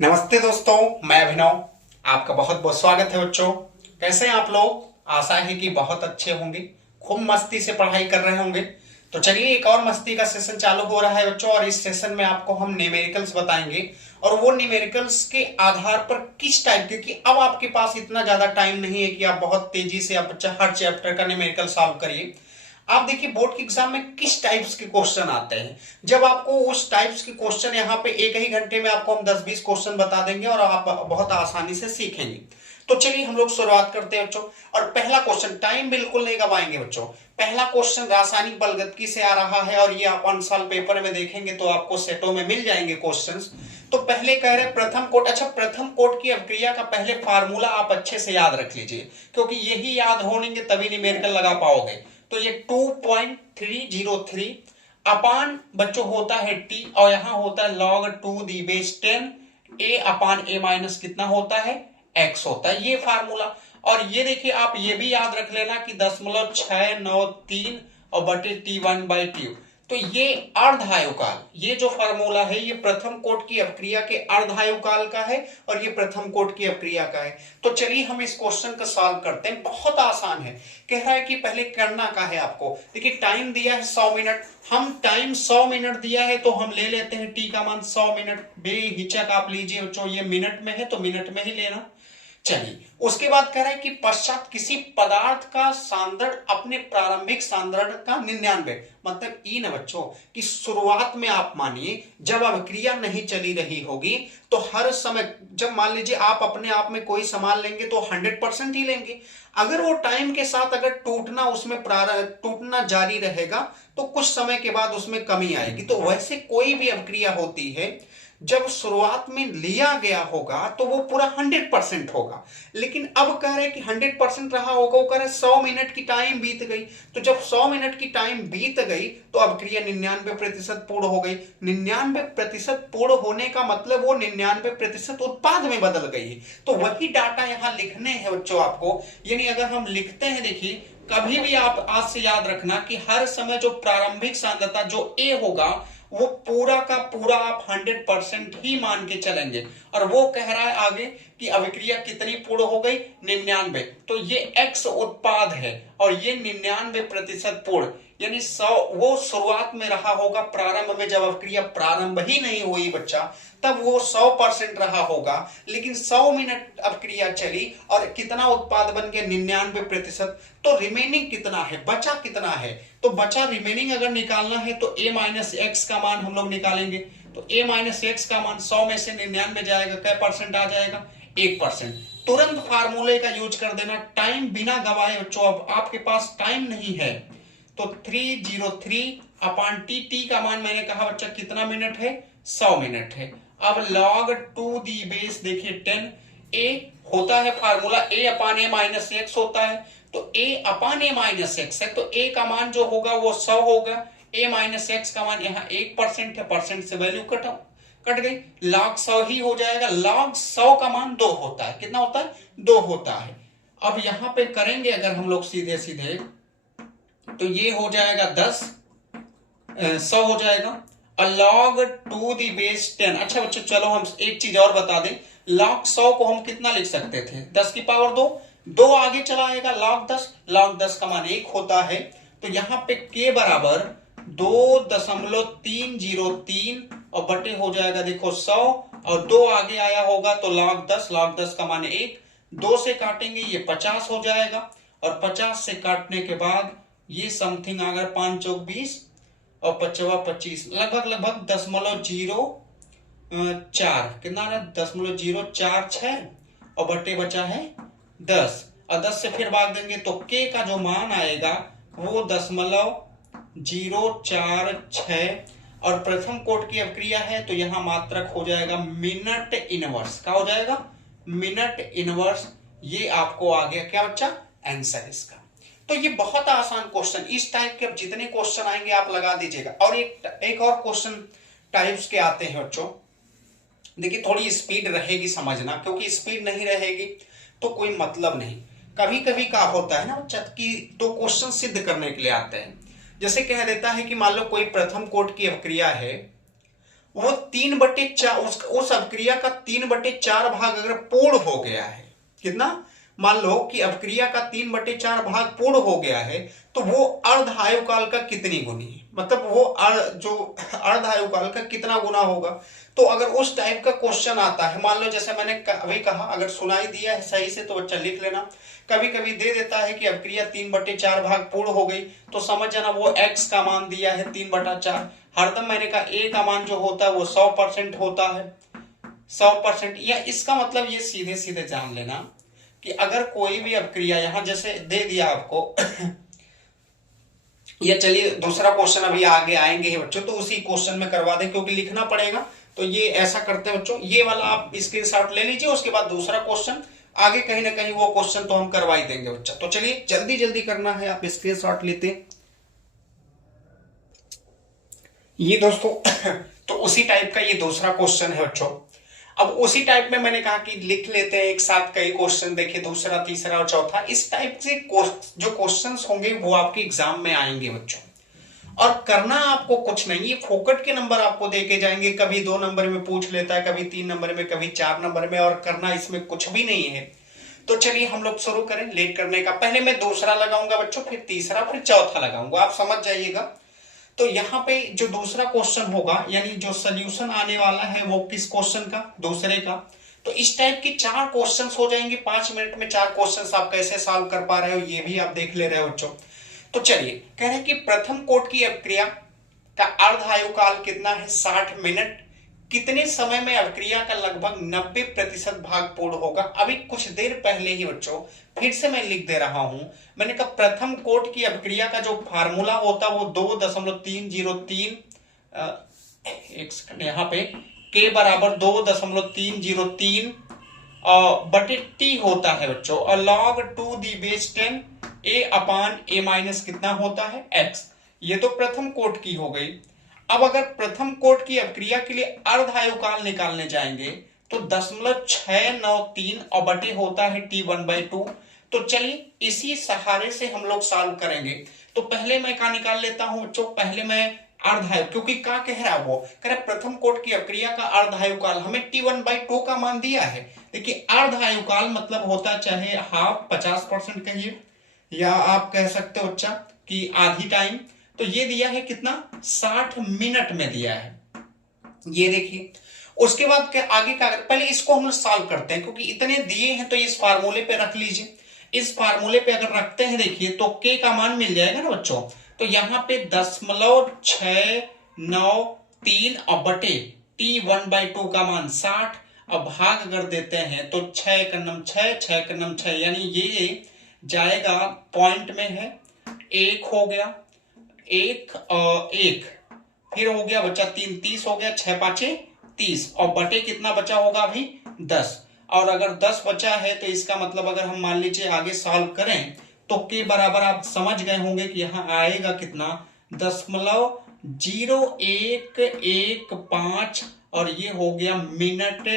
नमस्ते दोस्तों, मैं अभिनव। आपका बहुत बहुत स्वागत है बच्चों। कैसे हैं आप लोग? आशा है कि बहुत अच्छे होंगे, खूब मस्ती से पढ़ाई कर रहे होंगे। तो चलिए, एक और मस्ती का सेशन चालू हो रहा है बच्चों, और इस सेशन में आपको हम न्यूमेरिकल्स बताएंगे। और वो न्यूमेरिकल्स के आधार पर किस टाइप के, कि अब आपके पास इतना ज्यादा टाइम नहीं है कि आप बहुत तेजी से आप हर चैप्टर का न्यूमेरिकल सॉल्व करिए। आप देखिए बोर्ड के एग्जाम में किस टाइप्स के क्वेश्चन आते हैं। जब आपको उस टाइप्स के क्वेश्चन यहाँ पे एक ही घंटे में आपको हम 10-20 क्वेश्चन बता देंगे और आप बहुत आसानी से सीखेंगे। तो चलिए हम लोग शुरुआत करते हैं बच्चों। और पहला क्वेश्चन, टाइम बिल्कुल नहीं गवाएंगे बच्चों। पहला क्वेश्चन रासायनिक बलगदगी से आ रहा है, और ये आप 1 साल पेपर में देखेंगे तो आपको सेटों में मिल जाएंगे क्वेश्चंस। तो पहले कह रहे प्रथम कोट। अच्छा, प्रथम कोट की अभिक्रिया का पहले फार्मूला आप अच्छे से याद रख लीजिए, क्योंकि यही याद होंगे तभी न्यूमेरिकल लगा पाओगे। तो ये 2.303 अपान बच्चों होता है टी, और यहां होता है log 2 the base 10 a upon a minus कितना होता है, x होता है, ये फार्मूला। और ये देखिए आप ये भी याद रख लेना कि 0.693 और बटे T1/T। तो ये अर्धायुकाल, ये जो फार्मूला है ये प्रथम कोट की अपक्रिया के अर्धायुकाल का है, और ये प्रथम कोट की अपक्रिया का है। तो चलिए हम इस क्वेश्चन को सॉल्व करते हैं। बहुत आसान है। कह रहा है कि पहले करना का है आपको। देखिए टाइम दिया है 100 मिनट, हम टाइम 100 मिनट दिया है तो हम ले लेते हैं टी का मान 100 मिनट। बेहिचक आप लीजिए बच्चों, ये मिनट में है तो मिनट में ही लेना। चलिए, उसके बाद कह रहा है कि पश्चात किसी पदार्थ का सांद्रण अपने प्रारंभिक सांद्रण का 99, मतलब ई न बच्चों कि शुरुआत में आप मानिए जब अभिक्रिया नहीं चली रही होगी तो हर समय जब मान लीजिए आप अपने आप में कोई सामान लेंगे तो 100% ही लेंगे। अगर वो टाइम के साथ अगर टूटना जारी रहेगा तो कुछ समय के बाद उसमें कमी आएगी। तो वैसे कोई भी अभिक्रिया होती है जब शुरुआत में लिया गया होगा तो वो पूरा 100% होगा, लेकिन अब कह रहे कि 100% रहा होगा, वो कह रहे 100 मिनट की टाइम बीत गई। तो जब 100 मिनट की टाइम बीत गई तो अभिक्रिया 99% पूर्ण हो गई। 99% पूर्ण होने का मतलब वो 99% उत्पाद में बदल गई है। तो वही डाटा यहां लिखने हैं बच्चों आपको। यानी अगर हम लिखते हैं, देखिए कभी भी आप आज से याद रखना कि हर समय जो प्रारंभिक सांद्रता जो ए होगा वो पूरा का पूरा आप 100% ही मान के चलेंगे। और वो कह रहा है आगे कि अभिक्रिया कितनी पूर्ण हो गई, 99। तो ये x उत्पाद है और ये 99% पूर्ण, यानी 100 वो शुरुआत में रहा होगा। प्रारंभ में जब अभिक्रिया प्रारंभ ही नहीं हुई बच्चा, तब वो 100% रहा होगा, लेकिन 100 मिनट अभिक्रिया चली और कितना उत्पाद बन गया, 99%। तो रिमेनिंग कितना है, बचा कितना है? तो बचा रिमेनिंग अगर निकालना है तो a माइनस एक्स का मान हम लोग निकालेंगे। तो a माइनस एक्स का मान 100 में से 99 जाएगा, क्या परसेंट आ जाएगा, 1%। तुरंत फार्मूले का यूज कर देना, टाइम बिना गवाए बच्चों। अब आपके पास टाइम नहीं है तो 303 अपान टी, टी का मान मैंने कहा बच्चा कितना मिनट है, 100 मिनट है। अब log 2 दी बेस देखिए 10 a होता है formula a upon a minus x होता है। तो a upon a minus x है, तो a का मान जो होगा वो 100 होगा। a माइनस एक्स का मान यहाँ 1% है, परसेंट से वैल्यू कट गई, log 100 ही हो जाएगा। log 100 का मान 2 होता है, कितना होता है, 2 होता है। अब यहां पे करेंगे अगर हम लोग सीधे सीधे तो ये हो जाएगा 10, 100 हो जाएगा, और log 2 दी बेस 10। अच्छा बच्चों चलो हम एक चीज और बता दें, log 100 को हम कितना लिख सकते थे, 10 की पावर 2, 2 आगे चला आएगा, log 10 का मान 1 होता है। तो यहां पे k बराबर 2.303 और बटे हो जाएगा देखो 100, और 2 आगे आया होगा तो log 10 का मान 1, 2 से काटेंगे ये 50 हो जाएगा, और 50 से काटने के बाद ये समथिंग अगर 5 चौक 20 और 5 25, लगभग 0.04, कितना है 0.046, और बटे बचा है 10, और 10 से फिर भाग देंगे तो k का जो मान आएगा वो 0.046, और प्रथम कोट की अभिक्रिया है तो यहां मात्रक हो जाएगा मिनट इनवर्स। क्या हो जाएगा, मिनट इनवर्स। ये आपको आ गया क्या बच्चा, आंसर इसका। तो ये बहुत आसान क्वेश्चन, इस टाइप के जितने क्वेश्चन आएंगे आप लगा दीजिएगा। और एक और क्वेश्चन टाइप्स के आते हैं बच्चों। देखिए थोड़ी स्पीड रहेगी समझना, क्योंकि स्पीड नहीं रहेगी तो कोई मतलब नहीं। कभी कभी क्या होता है ना बच्चा कि दो क्वेश्चन सिद्ध करने के लिए आते हैं। जैसे कह देता है कि मान लो कोई प्रथम कोट की अभिक्रिया है वो 3/4 उस अवक्रिया का 3/4 भाग अगर पूर्ण हो गया है, कितना, मान लो कि अवक्रिया का 3/4 भाग पूर्ण हो गया है, तो वो अर्ध आयुकाल का कितनी गुनी है, मतलब वो जो अर्ध आयुकाल का कितना गुना होगा। तो अगर उस टाइप का क्वेश्चन आता है, मान लो जैसे मैंने अभी कहा, अगर सुनाई दिया है सही से तो बच्चा लिख लेना। कभी कभी दे देता है कि अवक्रिया 3/4 भाग पूर्ण हो गई, तो समझ जाना वो x का मान दिया है 3/4। हरदम मैंने कहा a का मान जो होता है वो 100% होता है, 100%। या इसका मतलब ये सीधे सीधे जान लेना कि अगर कोई भी अवक्रिया यहां जैसे दे दिया आपको या चलिए दूसरा क्वेश्चन अभी आगे आएंगे ही बच्चों, तो उसी क्वेश्चन में करवा दें क्योंकि लिखना पड़ेगा। तो ये ऐसा करते हैं बच्चों, ये वाला आप स्क्रीनशॉट ले लीजिए, उसके बाद दूसरा क्वेश्चन आगे कहीं ना कहीं वो क्वेश्चन तो हम करवा ही देंगे बच्चा। तो चलिए जल्दी जल्दी करना है, आप स्क्रीनशॉट लेते ये दोस्तों तो उसी टाइप का ये दूसरा क्वेश्चन है बच्चों। अब उसी टाइप में मैंने कहा कि लिख लेते हैं एक साथ कई क्वेश्चन, देखिए दूसरा तीसरा और चौथा, इस टाइप से जो क्वेश्चंस होंगे वो आपके एग्जाम में आएंगे बच्चों। और करना आपको कुछ नहीं, ये फोकट के नंबर आपको देके जाएंगे, कभी 2 नंबर में पूछ लेता है, कभी 3 नंबर में, कभी 4 नंबर में, और करना इसमें कुछ भी नहीं है। तो चलिए हम लोग शुरू करें लेट करने का। पहले मैं दूसरा लगाऊंगा बच्चों, फिर तीसरा, फिर चौथा लगाऊंगा, आप समझ जाइएगा। तो यहाँ पे जो दूसरा क्वेश्चन होगा, यानी जो सोल्यूशन आने वाला है वो किस क्वेश्चन का, दूसरे का। तो इस टाइप की 4 क्वेश्चंस हो जाएंगे 5 मिनट में। 4 क्वेश्चंस आप कैसे सॉल्व कर पा रहे हो ये भी आप देख ले रहे हो बच्चों। तो चलिए कह रहे हैं कि प्रथम कोट की अवक्रिया का अर्ध आयुकाल कितना है, 60 मिनट। कितने समय में अवक्रिया का लगभग 90% भाग पूर्ण होगा। अभी कुछ देर पहले ही बच्चों फिर से मैं लिख दे रहा हूं, मैंने कहा प्रथम कोट की अवक्रिया का जो फार्मूला होता वो 2.303, एक सेकंड, यहाँ पे k बराबर 2.303 बटे टी होता है बच्चों, और log 2 the base 10 a upon a minus कितना होता है x। ये तो प्रथम कोट की हो गई। अब अगर प्रथम कोट की अवक्रिया के लिए अर्ध आयुकाल निकालने जाएंगे तो 0.693 और बटे होता है t1/2। तो चलिए इसी सहारे से हम लोग सॉल्व करेंगे। तो पहले मैं क्या निकाल लेता हूं बच्चों, पहले मैं अर्ध आयु, क्योंकि क्या कह रहा है वो, कह रहा प्रथम कोट की अवक्रिया का अर्ध आयुकाल हमें t1/2 का मान दिया है। देखिए अर्ध आयुकाल मतलब होता चाहे हाफ 50% कहिए, या आप कह सकते हो बच्चा कि आधी टाइम। तो ये दिया है कितना, 60 मिनट में दिया है, ये देखिए। उसके बाद क्या आगे का, पहले इसको हम सॉल्व करते हैं क्योंकि इतने दिए हैं, तो इस फार्मूले पे रख लीजिए। इस फार्मूले पे अगर रखते हैं देखिए तो k का मान मिल जाएगा ना बच्चों। तो यहां पे 0.693 और बटे t1/2 का मान 60। अब भाग अगर देते हैं तो 6 का नम 6, 6 का नम 6, यानी ये जाएगा पॉइंट में है, 1 हो गया, 1 और 1 फिर हो गया बच्चा 3, 30 हो गया, 6 5 30, और बटे कितना बचा होगा अभी 10। और अगर 10 बचा है तो इसका मतलब अगर हम मान लीजिए आगे सॉल्व करें तो के बराबर आप समझ गए होंगे कि यहां आएगा कितना, 0.0115, और ये हो गया मिनट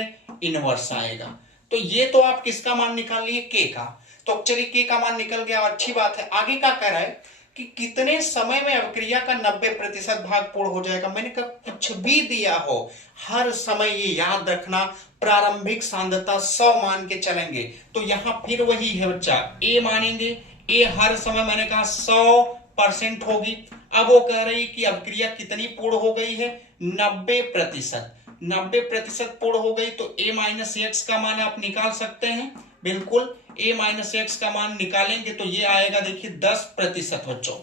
इनवर्स आएगा। तो ये तो आप किसका मान निकाल लिए, के का। तो चलिए के का मान निकल गया, अच्छी बात है। आगे क्या कह रहा है कि कितने समय में अवक्रिया का 90% भाग पूर्ण हो जाएगा। मैंने कहा कुछ भी दिया हो हर समय ये याद रखना, प्रारंभिक सांद्रता 100 मान के चलेंगे। तो यहां फिर वही है बच्चा, ए मानेंगे, ए हर समय मैंने कहा 100% होगी। अब वो कह रही कि अवक्रिया कितनी पूर्ण हो गई है, 90%। 90% पूर्ण हो गई तो a माइनस एक्स का मान आप निकाल सकते हैं, बिल्कुल। a माइनस एक्स का मान निकालेंगे तो ये आएगा देखिए 10% बच्चों।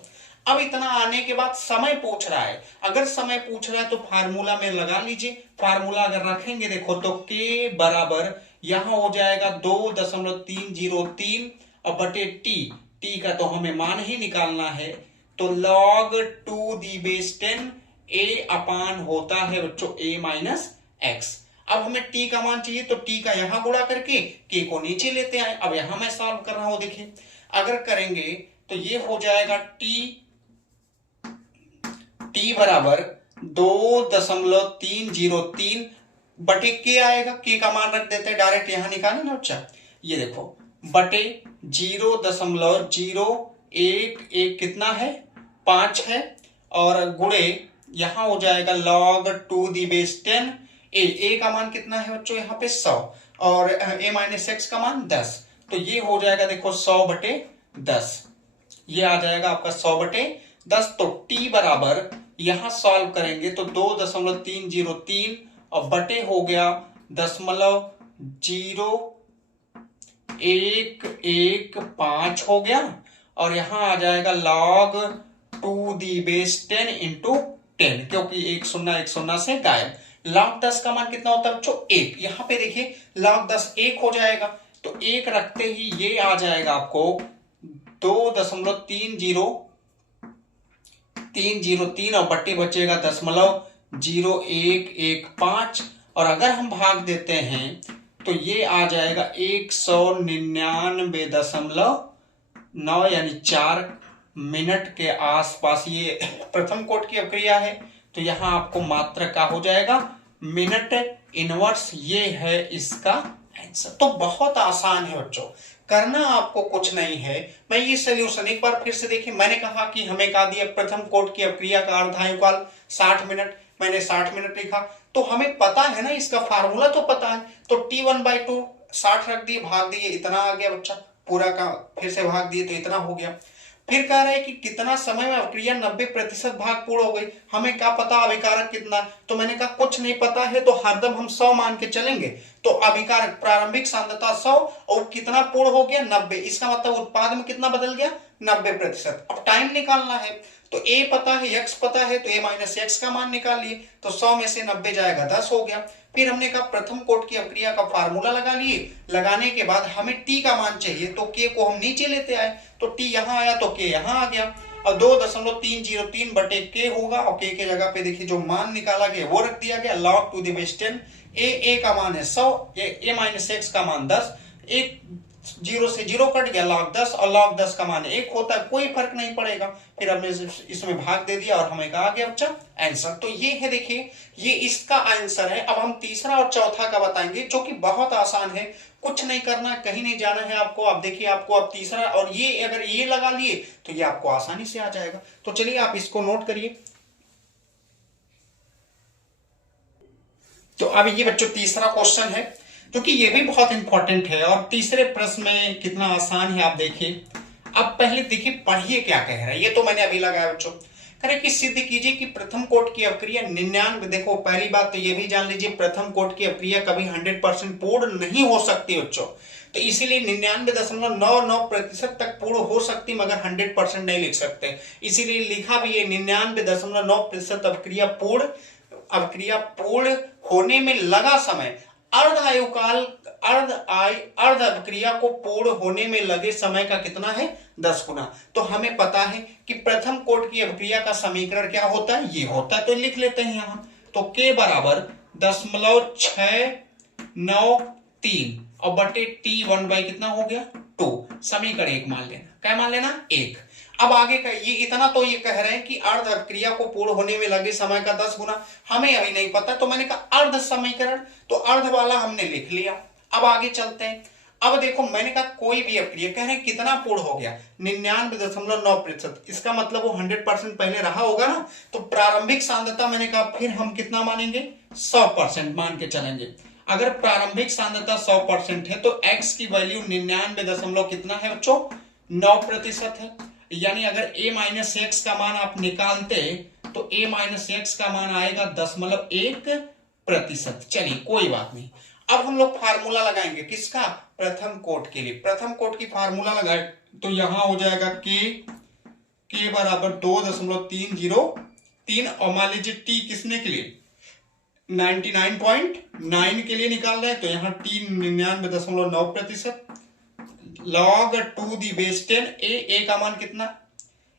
अब इतना आने के बाद समय पूछ रहा है, अगर समय पूछ रहा है तो फार्मूला में लगा लीजिए। फार्मूला अगर रखेंगे देखो तो k बराबर यहां हो जाएगा 2.303 और बटे t का तो हमें मान ही निकालना है, तो log 2 दी बेस 10 a अपान होता है बच्चों a माइनस एक्स। अब हमें t का मान चाहिए तो t का यहां गुणा करके k को नीचे लेते हैं। अब यहां मैं सॉल्व कर रहा हूं, देखिए अगर करेंगे तो ये हो जाएगा t बराबर 2.303 बटे k आएगा, k का मान रख देते हैं डायरेक्ट, यहां निकाले ना बच्चा, ये देखो बटे 0.011 कितना है 5 है, और गुणे यहां हो जाएगा log 2 दी बेस 10। ए का मान कितना है बच्चों यहाँ पे 100 और a माइनस एक्स का मान 10। तो ये हो जाएगा देखो 100/10, ये आ जाएगा आपका 100/10। तो t बराबर यहां सॉल्व करेंगे तो 2.303 और बटे हो गया 0.0115 हो गया और यहां आ जाएगा log 2 दी बेस 10 इंटू 10, क्योंकि एक शून्य से गायब। log 10 का मान कितना होता है बच्चों 1। यहां पे देखिए log 10 1 हो जाएगा, तो 1 रखते ही ये आ जाएगा आपको 2.303 और बट्टे बचेगा 0.0115 और अगर हम भाग देते हैं तो ये आ जाएगा 199.9 यानी 4 मिनट के आसपास। ये प्रथम कोट की अवक्रिया है, तो यहां आपको मात्रा का हो जाएगा मिनट इनवर्स। ये है इसका आंसर। तो बहुत आसान है बच्चों, करना आपको कुछ नहीं है। मैं ये सॉल्यूशन एक बार फिर से देखिए, मैंने कहा कि हमें कहा दिया प्रथम कोट की अवक्रिया का अर्धायुकाल 60 मिनट, मैंने 60 मिनट लिखा। तो हमें पता है ना, इसका फार्मूला तो पता है। तो t1/2 60 रख दिए, भाग दिए, इतना आ गया बच्चा। पूरा का फिर से भाग दिए तो इतना हो गया। फिर कह रहे हैं कि कितना समय में अवक्रिया 90% भाग पूर्ण हो गई। हमें क्या पता अभिकारक कितना, तो मैंने कहा कुछ नहीं पता है तो हरदम हम 100 मान के चलेंगे। तो अभिकारक प्रारंभिक सांद्रता 100 और कितना पूर्ण हो गया 90, इसका मतलब उत्पाद में कितना बदल गया 90%। अब टाइम निकालना है, तो a पता है, x पता है, तो a माइनस एक्स का मान निकाल लिए, तो 100 में से 90 जाएगा 10 हो गया। फिर हमने कहा प्रथम कोट की अवक्रिया का फार्मूला लगा लिए, लगाने के बाद हमें t का मान चाहिए, तो k को हम नीचे लेते आए, तो t यहां आया तो k यहां आ गया और 2.303/k होगा और k के जगह पे देखिए जो मान निकाला गया वो रख दिया गया log 2 दी बेस 10। a का मान है 100, a माइनस एक्स का मान 10, एक 0 से 0 कट गया log 10 और log 10 का मान 1 होता है, कोई फर्क नहीं पड़ेगा। फिर हमने इसमें भाग दे दिया और हमें कहा गया बच्चा आंसर। तो ये है, देखिए ये इसका आंसर है। अब हम तीसरा और चौथा का बताएंगे जो कि बहुत आसान है, कुछ नहीं करना, कहीं नहीं जाना है आपको। आप देखिए आपको अब तीसरा और ये अगर ये लगा लिए तो ये आपको आसानी से आ जाएगा। तो चलिए आप इसको नोट करिए। तो अब ये बच्चों तीसरा क्वेश्चन है, क्योंकि ये भी बहुत इंपॉर्टेंट है और तीसरे प्रश्न में कितना आसान है आप देखिए। अब पहले देखिए पढ़िए क्या कह रहा है, ये तो मैंने अभी लगाया बच्चों। करे कि सिद्ध कीजिए कि प्रथम कोट की अवक्रिया 99, देखो पहली बात तो ये भी जान लीजिए प्रथम कोट की अवक्रिया कभी 100% पूर्ण नहीं हो सकती बच्चों। तो इसीलिए 99.99% तक पूर्ण हो सकती मगर 100% नहीं लिख सकते, इसीलिए लिखा भी है 99.9% अवक्रिया पूर्ण होने में लगा समय अर्ध आयुकाल अर्ध अवक्रिया को पूर्ण होने में लगे समय का कितना है 10 गुना। तो हमें पता है कि प्रथम कोट की अवक्रिया का समीकरण क्या होता है, ये होता है, तो लिख लेते हैं यहां। तो k बराबर 0.693 और बटे t1 कितना हो गया 2। समीकरण 1 मान लेना, क्या मान लेना 1। अब आगे का ये इतना तो ये कह रहे हैं कि अर्ध अवक्रिया को पूर्ण होने में लगे समय का 10 गुना, हमें अभी नहीं पता, तो मैंने कहा अर्ध समीकरण, तो अर्ध वाला हमने लिख लिया। अब आगे चलते हैं। अब देखो मैंने कहा कोई भी अवक्रिया, कह रहे हैं कितना पूर्ण हो गया 99.9%, इसका मतलब वो 100% पहले रहा होगा ना। तो प्रारंभिक सांद्रता मैंने कहा फिर हम कितना मानेंगे 100% मान के चलेंगे। अगर प्रारंभिक सांद्रता 100% है तो x की वैल्यू 99 कितना है बच्चों 9% है। यानी अगर a माइनस एक्स का मान आप निकालते तो a माइनस एक्स का मान आएगा 10.1%। चलिए कोई बात नहीं। अब हम लोग फार्मूला लगाएंगे किसका, प्रथम कोट के लिए। प्रथम कोट की फार्मूला लगाए तो यहां हो जाएगा k बराबर 2.303 और मान लीजिए t किसने के लिए 99.9 के लिए निकाल रहे हैं, तो यहां t 99.9%। log 2 the base 10, a का मान कितना,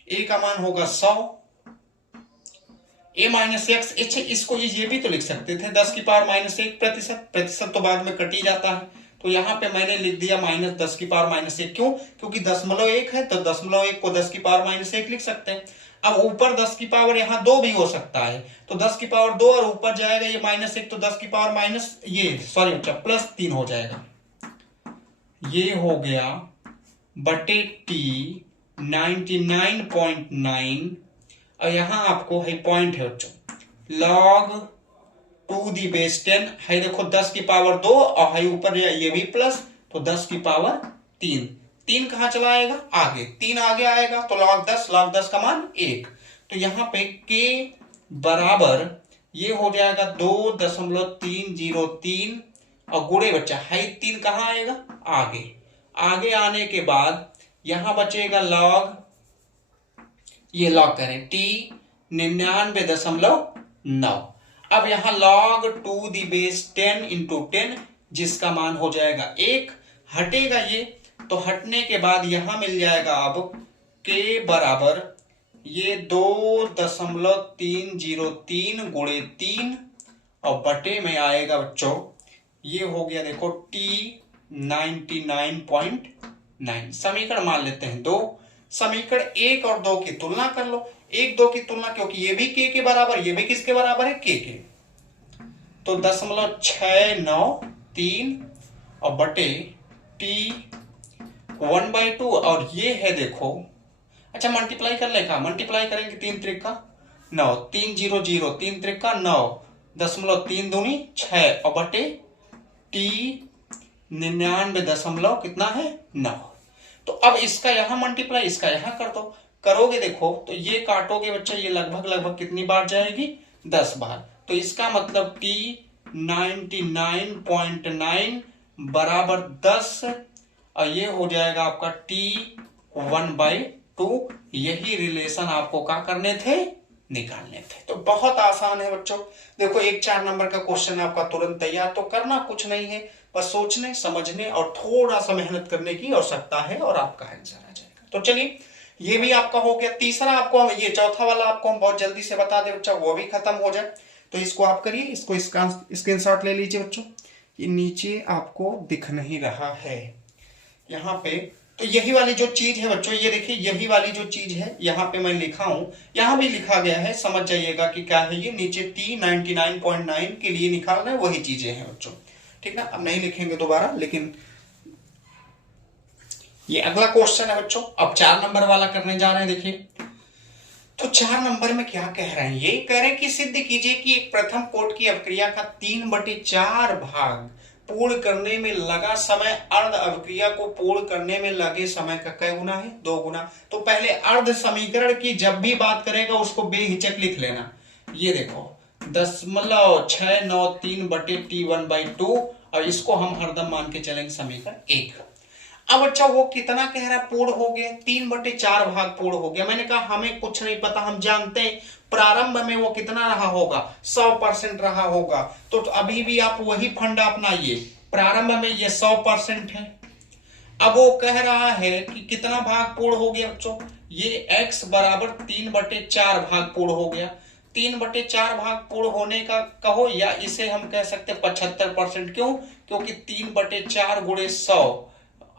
a का मान होगा 100, a माइनस एक्स, इसको ये भी तो लिख सकते थे 10 की पावर माइनस 1%, प्रतिशत तो बाद में कट ही जाता है, तो यहां पे मैंने लिख दिया माइनस 10 की पावर माइनस 1। क्यों, क्योंकि 0.1 है तो 0.1 को 10 की पावर माइनस 1 लिख सकते हैं। अब ऊपर 10 की पावर यहाँ 2 भी हो सकता है, तो 10 की पावर 2 और ऊपर जाएगा ये माइनस 1, तो 10 की पावर माइनस ये सॉरी बच्चा प्लस 3 हो जाएगा। ये हो गया बटे t 99.9 और यहां आपको है पॉइंट है बच्चों, log 2 × 10 है, देखो 10 की पावर 2 और है ऊपर ये भी प्लस, तो 10 की पावर 3। 3 कहां चला आएगा? आगे, 3 आगे आएगा तो log 10 का मान 1। तो यहां पे k बराबर ये हो जाएगा 2.303 और गुणे बच्चा है 3 कहां आएगा? आगे। आगे आने के बाद यहां बचेगा log, ये लॉग करें t 99.9। अब यहां log 2 × 10 जिसका मान हो जाएगा 1, हटेगा ये, तो हटने के बाद यहां मिल जाएगा अब k बराबर ये 2.303 × 3 और बटे में आएगा बच्चों, ये हो गया देखो t 99.9। समीकरण मान लेते हैं 2। समीकरण 1 और 2 की तुलना कर लो। 1 2 की तुलना, क्योंकि ये भी k के बराबर, ये भी किसके बराबर है? k के। तो 0.693 और बटे t 1/2 और ये है देखो, अच्छा मल्टीप्लाई कर लेगा, मल्टीप्लाई करेंगे 3 त्रिक का 9, 3 0 0, 3 त्रिक का 9, 0.3 दूनी 6 और बटे t 99 कितना है? 9। तो अब इसका यहां मल्टीप्लाई, इसका यहां कर दो, करोगे देखो तो ये काटोगे बच्चा, ये लगभग कितनी बार जाएगी? 10 बार। तो इसका मतलब t 99.9 बराबर 10 और ये हो जाएगा आपका t 1/2। यही रिलेशन आपको क्या करने थे? निकालने थे। तो बहुत आसान है बच्चों। देखो एक 4 नंबर का क्वेश्चन आपका तुरंत तैयार, तो करना कुछ नहीं है, बस सोचने समझने और थोड़ा सा मेहनत करने की आवश्यकता है और आपका आंसर आ जाएगा। तो चलिए ये भी आपका हो गया। तीसरा आपको हम, ये चौथा वाला आपको हम बहुत जल्दी से बता दें बच्चा, वो भी खत्म हो जाए। तो इसको आप करिए, इसको स्क्रीनशॉट ले लीजिए बच्चों। ये नीचे आपको दिख नहीं रहा है यहाँ पे, तो यही वाली जो चीज है बच्चों, ये देखिए यही वाली जो चीज है यहाँ पे मैं लिखा हूं, यहाँ भी लिखा गया है, समझ जाइएगा कि क्या है ये। नीचे t 99.9 के लिए निकालना है, वही चीजें हैं बच्चों, ठीक ना। अब नहीं लिखेंगे दोबारा, लेकिन ये अगला क्वेश्चन है बच्चों। अब 4 नंबर वाला करने जा रहे हैं। देखिए तो 4 नंबर में क्या कह रहे हैं? ये कह रहे हैं कि सिद्ध कीजिए कि एक प्रथम कोट की अभिक्रिया का 3/4 भाग पूर्ण करने में लगा समय अर्ध अभिक्रिया को पूर्ण करने में लगे समय का कै गुना है? 2 गुना। तो पहले अर्ध समीकरण की जब भी बात करेगा उसको बेहिचक लिख लेना। ये देखो 0.693 बटे t 1/2 और इसको हम हरदम मान के चलेंगे समीकरण 1। अब अच्छा वो कितना कह रहा है? पूर्ण हो गया, 3/4 भाग पूर्ण हो गया। मैंने कहा हमें कुछ नहीं पता, हम जानते हैं प्रारंभ में वो कितना रहा होगा? 100% रहा होगा। तो अभी भी आप वही फंडा अपनाइए, प्रारंभ में ये 100% है। अब वो कह रहा है कि कितना भाग पूर्ण हो गया बच्चों? ये x बराबर 3/4 भाग पूर्ण हो गया। 3/4 भाग पूर्ण होने का कहो, या इसे हम कह सकते 75%। क्यों? क्योंकि 3/4 गुणे 100,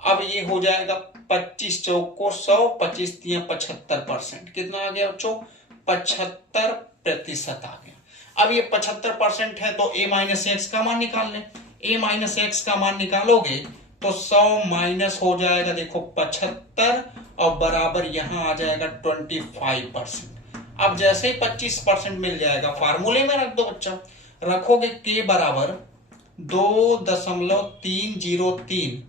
अब ये हो जाएगा 25 चौक को 100, 25 तिया 75%। कितना आ गया बच्चों? 75% आ गया। अब ये 75% है तो a - x का मान निकाल लें। a - x का मान निकालोगे तो 100 माइनस हो जाएगा देखो 75 और बराबर यहां आ जाएगा 25%। अब जैसे ही 25% मिल जाएगा फार्मूले में रख दो बच्चा, रखोगे k बराबर 2.303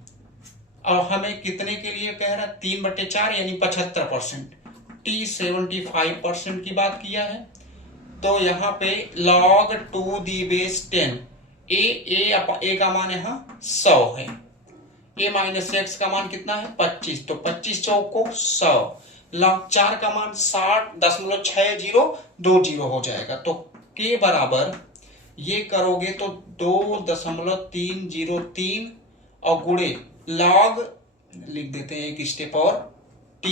और हमें कितने के लिए कह रहा है? 3/4 यानी 75%। t 75% की बात किया है, तो यहाँ पे log 2 a का मान यहाँ 100 है, a - x का मान कितना है? 25, तो 25 चौक को 100, log 4 का मान 60.6020 हो जाएगा। तो k बराबर ये करोगे तो 2.303 और गुणे log लिख देते हैं एक स्टेप और t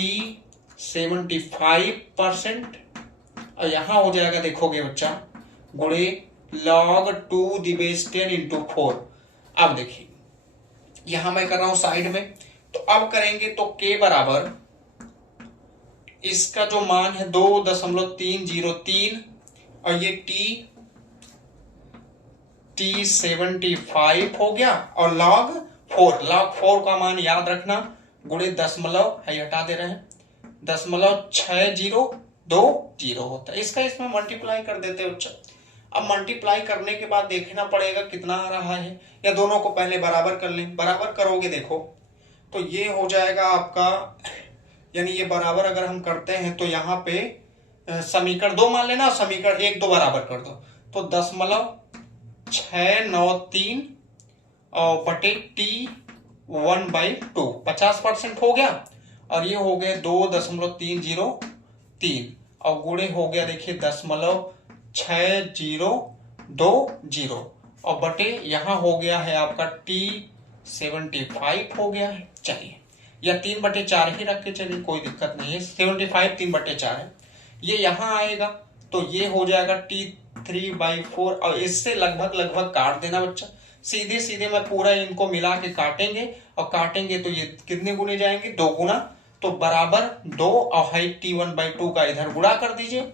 75% और यहां हो जाएगा देखोगे बच्चा गुणे log 2 × 4। अब देखिए यहां मैं कर रहा हूं साइड में, तो अब करेंगे तो k बराबर इसका जो मान है 2.303 और ये t 75 हो गया और log 4 का मान याद रखना गुणे दशमलव है, हटा दे रहे हैं, 0.6020 होता है। इसका इसमें मल्टीप्लाई कर देते हैं बच्चा। अब मल्टीप्लाई करने के बाद देखना पड़ेगा कितना आ रहा है, या दोनों को पहले बराबर कर लें। बराबर करोगे देखो तो ये हो जाएगा आपका, यानी ये बराबर अगर हम करते हैं तो यहाँ पे समीकरण 2 मान लेना, समीकरण 1 2 बराबर कर दो, तो 10.693 और बटे टी 1/2 50% हो गया, और ये हो गया 2.303 और गुणे हो गया देखिए 10.6020 और बटे यहाँ हो गया है आपका T75 हो गया है। चलिए, या 3/4 ही रख के चलिए, कोई दिक्कत नहीं है। 75 3/4 है, ये यहाँ आएगा तो ये हो जाएगा T3/4 और इससे लगभग काट देना बच्चा। सीधे सीधे मैं पूरा इनको मिला के काटेंगे और काटेंगे तो ये कितने गुने जाएंगे, 2 गुना, तो बराबर 2 और हाइट T1/2 का इधर गुणा कर दीजिए,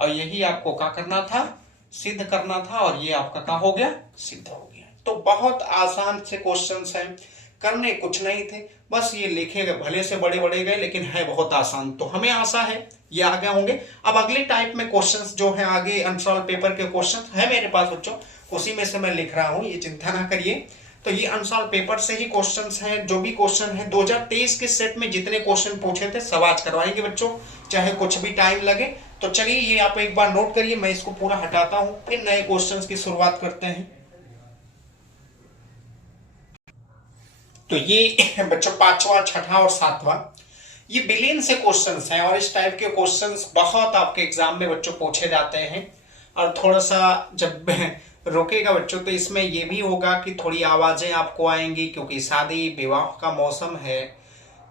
और यही आपको क्या करना था, सिद्ध करना था, और ये आपका क्या हो गया, सिद्ध हो गया। तो बहुत आसान से क्वेश्चंस हैं, करने कुछ नहीं थे, बस ये लिखे गए, भले से बड़े बड़े गए लेकिन है बहुत आसान। तो हमें आशा है ये आगे होंगे। अब अगले टाइप में क्वेश्चंस जो है आगे अनसॉल्व पेपर के क्वेश्चंस है मेरे पास बच्चों, उसी में से मैं लिख रहा हूं, ये चिंता ना करिए। तो ये अनसॉल्व पेपर से ही क्वेश्चंस हैं, जो भी क्वेश्चन है 2023 के सेट में जितने क्वेश्चन पूछे थे सब आज करवाएंगे बच्चों, चाहे कुछ भी टाइम लगे। तो चलिए ये आप एक बार नोट करिए, मैं इसको पूरा हटाता हूं, फिर नए क्वेश्चंस की शुरुआत करते हैं। तो ये बच्चों 5वां, 6वां और 7वां ये बिलियन से क्वेश्चंस हैं, और इस टाइप के क्वेश्चंस बहुत आपके एग्जाम में बच्चों पूछे जाते हैं। और थोड़ा सा जब रोकेगा बच्चों तो इसमें ये भी होगा कि थोड़ी आवाजें आपको आएंगी, क्योंकि शादी विवाह का मौसम है,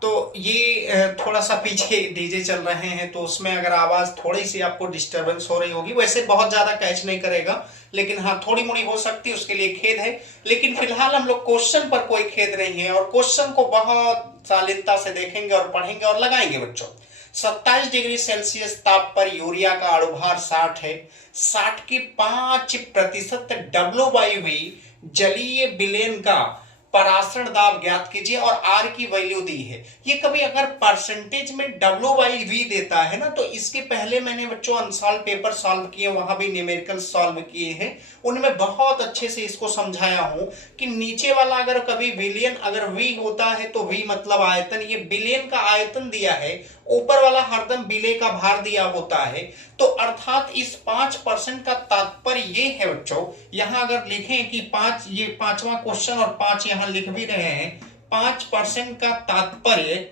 तो ये थोड़ा सा पीछे डीजे चल रहे हैं, तो उसमें अगर आवाज थोड़ी सी आपको डिस्टरबेंस हो रही होगी, वैसे बहुत ज्यादा कैच नहीं करेगा, लेकिन हाँ थोड़ी मोड़ी हो सकती है, उसके लिए खेद है। लेकिन फिलहाल हम लोग क्वेश्चन पर कोई खेद नहीं है, और क्वेश्चन को बहुत शालीनता से देखेंगे और पढ़ेंगे और लगाएंगे बच्चों। 27 डिग्री सेल्सियस ताप पर यूरिया का अणुभार 60 है, 60 की 5% WV जलीय विलयन का परासरण दाब ज्ञात कीजिए, और आर की वैल्यू दी है। ये कभी अगर परसेंटेज में WV देता है ना, तो इसके पहले मैंने बच्चों अनसॉल्व पेपर सॉल्व किए, वहां भी न्यूमेरिकल सॉल्व किए हैं, उनमें बहुत अच्छे से इसको समझाया हूं कि नीचे वाला अगर कभी विलियन अगर V होता है तो V मतलब आयतन, ये बिलियन का आयतन दिया है, ऊपर वाला हरदम बिले का भार दिया होता है। तो अर्थात इस 5% का तात्पर्य ये है बच्चों, यहां अगर लिखें कि 5, ये 5वां क्वेश्चन और 5 यहां लिख भी रहे हैं, 5% का तात्पर्य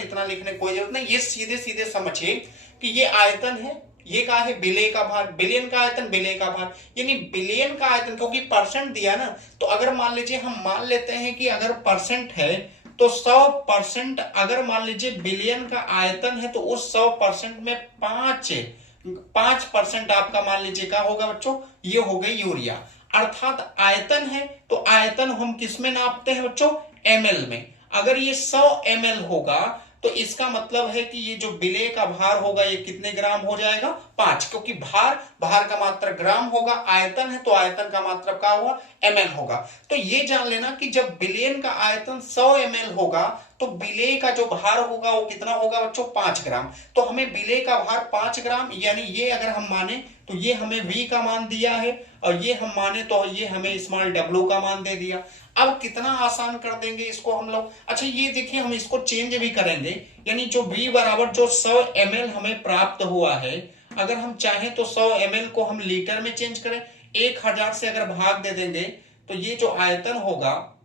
इतना लिखने कोई जरूरत नहीं, ये सीधे सीधे समझिए कि ये आयतन है, ये क्या है, बिले का भार, बिलियन का आयतन, बिले का भार, यानी बिलियन का आयतन, क्योंकि परसेंट दिया ना, तो अगर मान लीजिए हम मान लेते हैं कि अगर परसेंट है तो 100%, अगर मान लीजिए बिलियन का आयतन है तो उस 100% में 5% आपका मान लीजिए क्या होगा बच्चों, ये हो गई यूरिया। अर्थात आयतन है तो आयतन हम किस में नापते हैं बच्चों, ml में। अगर ये 100 ml होगा तो इसका मतलब है कि ये जो बिले का भार होगा ये कितने ग्राम हो जाएगा, 5, क्योंकि भार का मात्रक ग्राम होगा, आयतन है तो आयतन का मात्रक क्या होगा, ml होगा। तो ये जान लेना कि जब बिलियन का आयतन 100 ml होगा तो बिले का जो भार होगा वो कितना होगा बच्चों, 5 ग्राम। तो हमें बिले का भार 5 ग्राम, यानी ये अगर हम माने तो ये हमें V का मान दिया है, और ये हम माने तो ये हमें स्मॉल w का मान दे दिया। अब कितना आसान कर देंगे इसको हम लोग। अच्छा ये देखिए, हम इसको चेंज भी करेंगे, यानी जो V बराबर जो 100 ml हमें प्राप्त हुआ है, अगर हम चाहें तो 100 ml को हम लीटर में चेंज करें, 1000 से अगर भाग दे देंगे तो ये जो आयतन होगा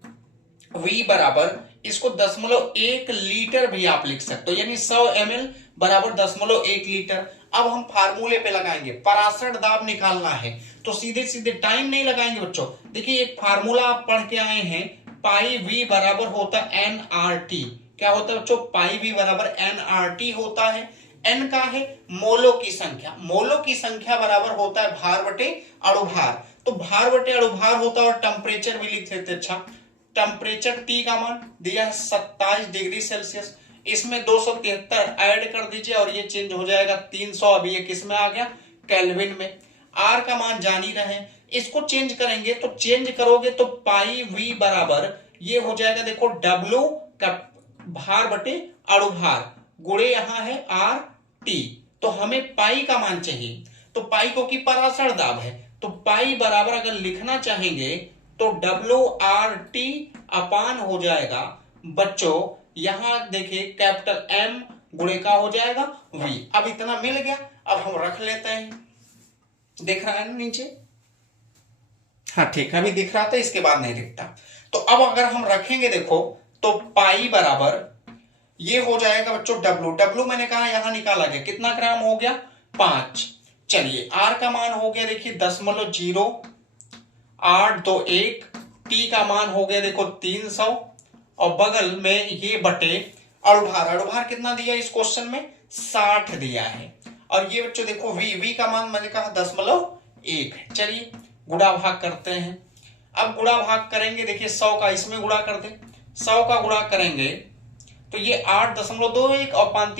V बराबर, इसको 0.1 लीटर भी आप लिख सकते हो, यानी 100 ml बराबर 0.1 लीटर। अब हम फार्मूले पे लगाएंगे, परासरण दाब निकालना है, तो सीधे सीधे टाइम नहीं लगाएंगे बच्चों। देखिए एक फार्मूला आप पढ़ के आए हैं, पाई V बराबर होता है nRT। क्या होता है बच्चों, पाई V बराबर nRT होता है। n का है मोलों की संख्या, मोलों की संख्या बराबर होता है भार बटे अणुभार, तो भार बटे अणुभार होता है, और टेम्परेचर भी लिख देते। अच्छा टेम्परेचर T का मान दिया है 27 डिग्री सेल्सियस, इसमें 273 ऐड कर दीजिए और ये चेंज हो जाएगा 300, अभी ये किस में आ गया, केल्विन में। R का मान जान ही रहे, इसको चेंज करेंगे तो चेंज करोगे तो पाई V बराबर ये हो जाएगा, देखो W का भार बटे अणुभार गुणे यहां है RT, तो हमें पाई का मान चाहिए। तो पाई को की पराशर दाब है, तो पाई बराबर अगर लिखना चाहेंगे तो WRT अपान हो जाएगा बच्चों, यहां देखिए कैपिटल M गुणे का हो जाएगा V। अब इतना मिल गया, अब हम रख लेते हैं। दिख रहा है ना नीचे? हाँ ठीक है, अभी दिख रहा था, इसके बाद नहीं दिखता। तो अब अगर हम रखेंगे देखो, तो पाई बराबर ये हो जाएगा बच्चों W मैंने कहा यहां निकाला गया, कितना ग्राम हो गया 5। चलिए R का मान हो गया देखिए 0.0821, T का मान हो गया देखो 300, और बगल में ये बटे अणुभार कितना दिया इस क्वेश्चन में 60 दिया है, और ये बच्चों देखो V का मान मैंने कहा 0.1 है। चलिए गुणा भाग करते हैं। अब गुणा भाग करेंगे, देखिए 100 का इसमें गुणा कर दे, 100 का गुणा करेंगे तो ये 8.21 और 5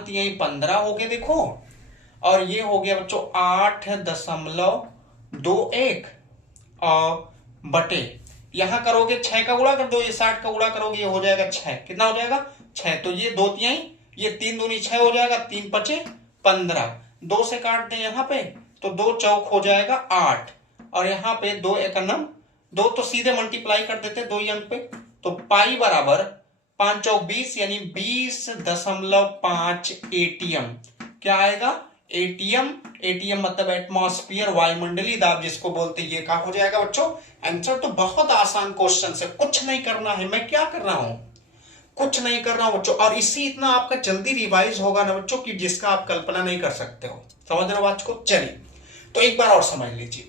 3 15 हो गया देखो, और ये हो गया बच्चों 8.21 और बटे यहां करोगे 6 का गुणा कर दो, ये 60 का गुणा करोगे ये हो जाएगा 6, कितना हो जाएगा 6, तो ये 2 तिहाई, ये 3 दूनी 6 हो जाएगा, 3 पचे 15, 2 से काट दें यहां पे तो 2 चौक हो जाएगा 8, और यहां पे 2 एकनम 2 तो सीधे मल्टीप्लाई कर देते 2 अंक पे, तो पाई बराबर 5 चौक 20 यानी 20.5 ATM। क्या आएगा ATM मतलब एटमॉस्फेयर, वायुमंडलीय दाब जिसको बोलते हैं, ये क्या हो जाएगा बच्चों आंसर। तो बहुत आसान क्वेश्चन है, कुछ नहीं करना है। मैं क्या कर रहा हूं, कुछ नहीं कर रहा हूं बच्चों, और इससे इतना आपका जल्दी रिवाइज होगा ना बच्चों कि जिसका आप कल्पना नहीं कर सकते हो। समझ रहे हो बात को? चलिए तो एक बार और समझ लीजिए।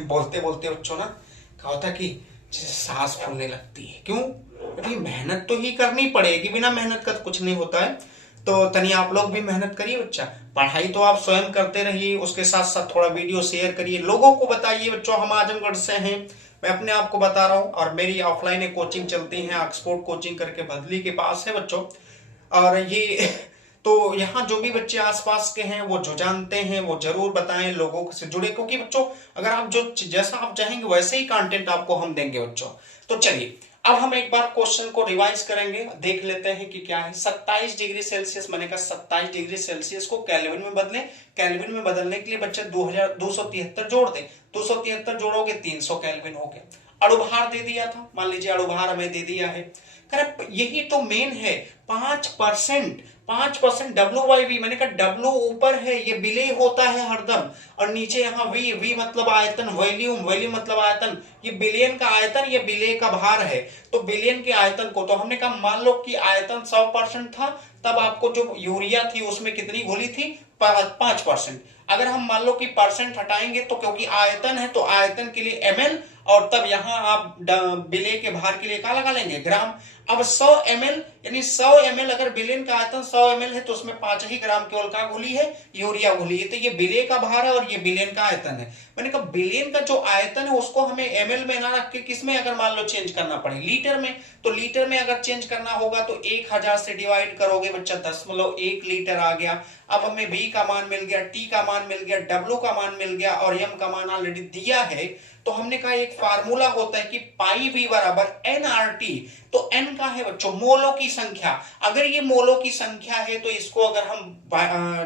बोलते बोलते बच्चों ना क्या होता है कि सांस फूलने लगती है, क्यों? क्योंकि मेहनत तो ही करनी पड़ेगी, बिना मेहनत का तो कुछ नहीं होता है। तो तनी आप लोग भी मेहनत करिए बच्चा, पढ़ाई तो आप स्वयं करते रहिए, उसके साथ साथ थोड़ा वीडियो शेयर करिए, लोगों को बताइए बच्चों हम आजमगढ़ से हैं, मैं अपने आप को बता रहा हूँ, और मेरी ऑफलाइन कोचिंग चलती है, ऑक्सफोर्ड कोचिंग करके बदली के पास है बच्चों। और ये तो यहाँ जो भी बच्चे आसपास के हैं वो जो जानते हैं वो जरूर बताएं, लोगों से जुड़े, क्योंकि बच्चों अगर आप जो जैसा आप चाहेंगे वैसे ही कंटेंट आपको हम देंगे बच्चों। तो चलिए अब हम एक बार क्वेश्चन को रिवाइज करेंगे, देख लेते हैं कि क्या है। 27 डिग्री सेल्सियस, मैंने कहा 27 डिग्री सेल्सियस को केल्विन में बदलें। केल्विन में बदलने के लिए बच्चे 273 जोड़ दें, 273 जोड़ोगे 300 केल्विन हो गया। अणुभार दे दिया था, मान लीजिए अणुभार हमें दे दिया है, करेक्ट, यही तो मेन है 5%। 5% W/V, मैंने कहा W ऊपर है, ये विलेय होता है हरदम, और नीचे यहाँ V मतलब आयतन, वॉल्यूम मतलब आयतन, ये बिलियन का आयतन, ये विलेय का भार है। तो बिलियन के आयतन को तो हमने कहा मान लो कि आयतन 100% था, तब आपको जो यूरिया थी उसमें कितनी घुली थी 5%। अगर हम मान लो कि परसेंट हटाएंगे तो क्योंकि आयतन है तो आयतन के लिए ml, और तब यहां आप विलेय के भार के लिए क्या लगा लेंगे ग्राम। अब 100 ml यानी 100 ml, अगर बिलियन का आयतन 100 ml है तो उसमें 5 ही ग्राम केवल क्या घुली है, यूरिया घुली है। तो ये विलेय का भार है और ये बिलियन का आयतन है। मैंने कहा बिलियन का जो आयतन है उसको हमें ml में ना रख के किस में अगर मान लो चेंज करना पड़े, लीटर में, तो लीटर में अगर चेंज करना होगा तो 1000 से डिवाइड करोगे बच्चा 10.1 लीटर आ गया। अब हमें V का मान मिल गया, T का मान मिल गया, W का मान मिल गया, और M का मान ऑलरेडी दिया है। तो हमने कहा एक फार्मूला होता है कि पाई V बराबर nRT। तो n का है बच्चों मोलों की संख्या, अगर ये मोलों की संख्या है तो इसको अगर हम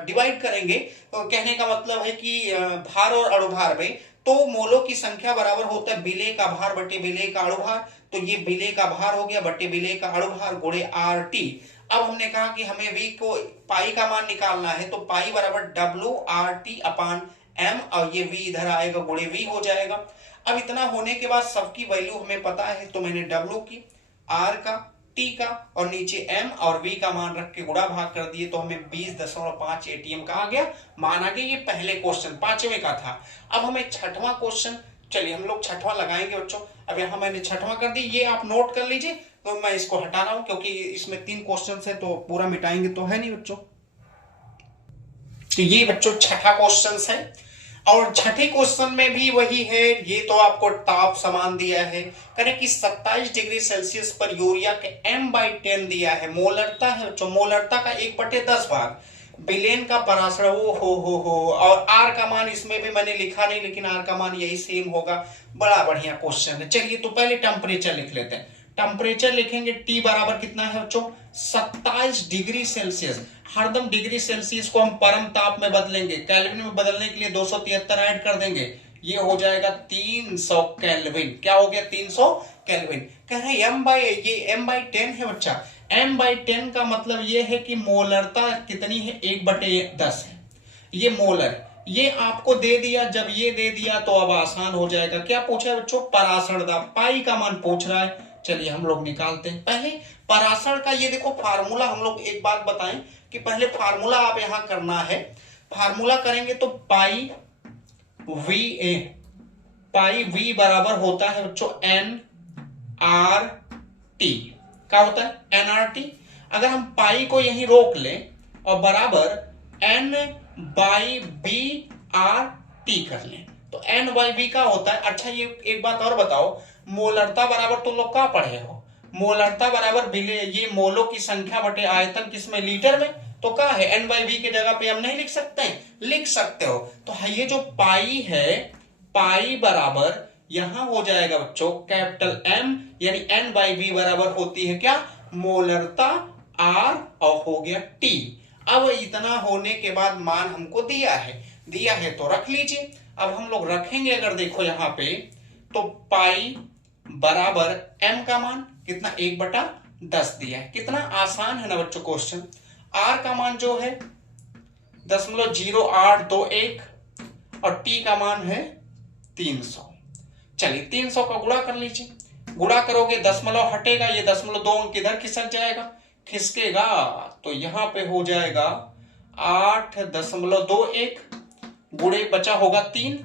डिवाइड करेंगे तो कहने का मतलब है कि भार और अणुभार में, तो मोलों की संख्या बराबर होता है विलेय का भार बटे विलेय का अणुभार। तो ये विलेय का भार हो गया बटे विलेय का अणुभार गुणे RT। अब हमने कहा कि हमें V को पाई का मान निकालना है, तो पाई बराबर WRT अपान M, और ये V इधर आएगा गुणे V हो जाएगा। अब इतना होने के बाद सबकी वैल्यू हमें पता है, तो मैंने W की, R का, T का और नीचे M और V का मान रख के गुणा भाग कर दिए, तो हमें 20.5 ATM का आ गया मान आ गया। ये पहले क्वेश्चन 5वें का था। अब हमें छठवां क्वेश्चन, चलिए हम लोग छठवां लगाएंगे बच्चों। अब यहां मैंने छठवां कर दी, ये आप नोट कर लीजिए, तो मैं इसको हटा रहा हूं क्योंकि इसमें 3 क्वेश्चन है तो पूरा मिटाएंगे तो है नहीं बच्चों। तो ये बच्चों छठा क्वेश्चन है, और छठे क्वेश्चन में भी वही है, ये तो आपको ताप समान दिया है, करें कि 27 डिग्री सेल्सियस पर यूरिया के M/10 दिया है, मोलरता है बच्चों, मोलरता का 1/10 भाग, बिलियन का पराशर हो, और R का मान इसमें भी मैंने लिखा नहीं, लेकिन R का मान यही सेम होगा। बड़ा बढ़िया क्वेश्चन है। चलिए तो पहले टेम्परेचर लिख लेते हैं। टेम्परेचर लिखेंगे T बराबर कितना है बच्चों 27 डिग्री सेल्सियस। हरदम डिग्री सेल्सियस को हम परम ताप में बदलेंगे, केल्विन में बदलने के लिए 273 ऐड कर देंगे, ये हो जाएगा 300 केल्विन। क्या हो गया 300 केल्विन। कह रहे ये m/10 है बच्चा। m/10 का मतलब ये है कि मोलरता कितनी है 1/10 है, ये मोलर। ये आपको दे दिया, जब ये दे दिया तो अब आसान हो जाएगा। क्या पूछा है बच्चों परासरण दाब, पाई का मान पूछ रहा है। चलिए हम लोग निकालते हैं। पहले परासरण का ये देखो फार्मूला, हम लोग एक बात बताएं कि पहले फार्मूला आप यहां करना है। फार्मूला करेंगे तो पाई वी बराबर होता है बच्चों NRT। क्या होता है NRT। अगर हम पाई को यहीं रोक लें और बराबर N/B/RT कर लें तो N/B का होता है। अच्छा ये एक बात और बताओ, मोलरता बराबर तुम लोग क्या पढ़े हो, मोलरता बराबर ये मोलों की संख्या बटे आयतन किसमें लीटर में, तो क्या है N/B की जगह पे हम नहीं लिख सकते हैं, लिख सकते हो। तो ये जो पाई है, पाई बराबर यहां हो जाएगा बच्चों कैपिटल M, यानी N/B बराबर होती है क्या मोलरता R और हो गया T। अब इतना होने के बाद मान हमको दिया है तो रख लीजिए। अब हम लोग रखेंगे, अगर देखो यहां पे तो पाई बराबर M का मान कितना 1/10 दिया है। कितना आसान है ना बच्चों क्वेश्चन। R का मान जो है 0.0821 और T का मान है 300। चलिए 300 का गुणा कर लीजिए, गुणा करोगे दशमलव हटेगा, ये 2 अंक किधर खिसक जाएगा, खिसकेगा तो यहां पे हो जाएगा 8.21 गुणे बचा होगा 3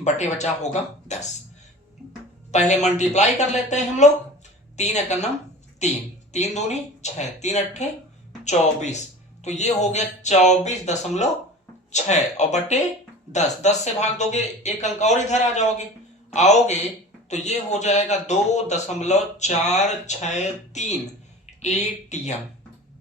बटे बचा होगा 10। पहले मल्टीप्लाई कर लेते हैं हम लोग। 3 × 3, 3 दूनी 6, 3 अट्ठे 24, तो ये हो गया 24.6 और बटे 10। 10 से भाग दोगे एक अंक और इधर आ आओगे तो ये हो जाएगा 2.463 ATM।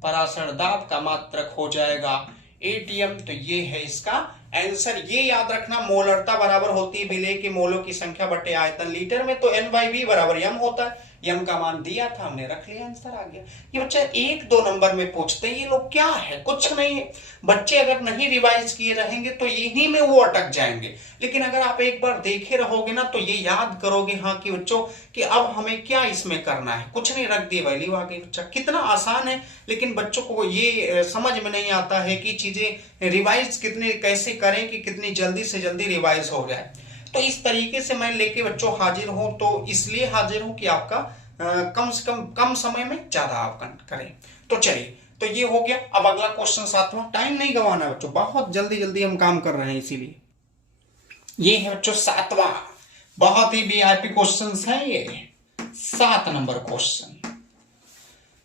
परासरण दाब का मात्रक हो जाएगा ATM। तो ये है इसका आंसर। ये याद रखना, मोलरता बराबर होती है विलेय के मोलों की संख्या बटे आयतन लीटर में, तो N/V बराबर M होता है। M का मान दिया था, हमने रख लिया, आंसर आ गया। ये बच्चा 1-2 नंबर में पूछते हैं, ये लोग क्या है, कुछ नहीं है। बच्चे अगर नहीं रिवाइज किए रहेंगे तो यही में वो अटक जाएंगे। लेकिन अगर आप एक बार देखे रहोगे ना तो ये याद करोगे हाँ कि बच्चों कि अब हमें क्या इसमें करना है, कुछ नहीं, रख दिए वैल्यू आ गई। बच्चा कितना आसान है, लेकिन बच्चों को ये समझ में नहीं आता है कि चीजें रिवाइज कैसे करें कि कितनी जल्दी से जल्दी रिवाइज हो जाए। तो इस तरीके से मैं लेके बच्चों हाजिर हूं, तो इसलिए हाजिर हूं कि आपका कम से कम समय में ज्यादा आप करें। तो चलिए, तो ये हो गया। अब अगला क्वेश्चन 7वां, टाइम नहीं गंवाना बच्चों, बहुत जल्दी जल्दी हम काम कर रहे हैं, इसीलिए ये है बच्चों 7वां। बहुत ही वीआईपी क्वेश्चन है ये 7 नंबर क्वेश्चन।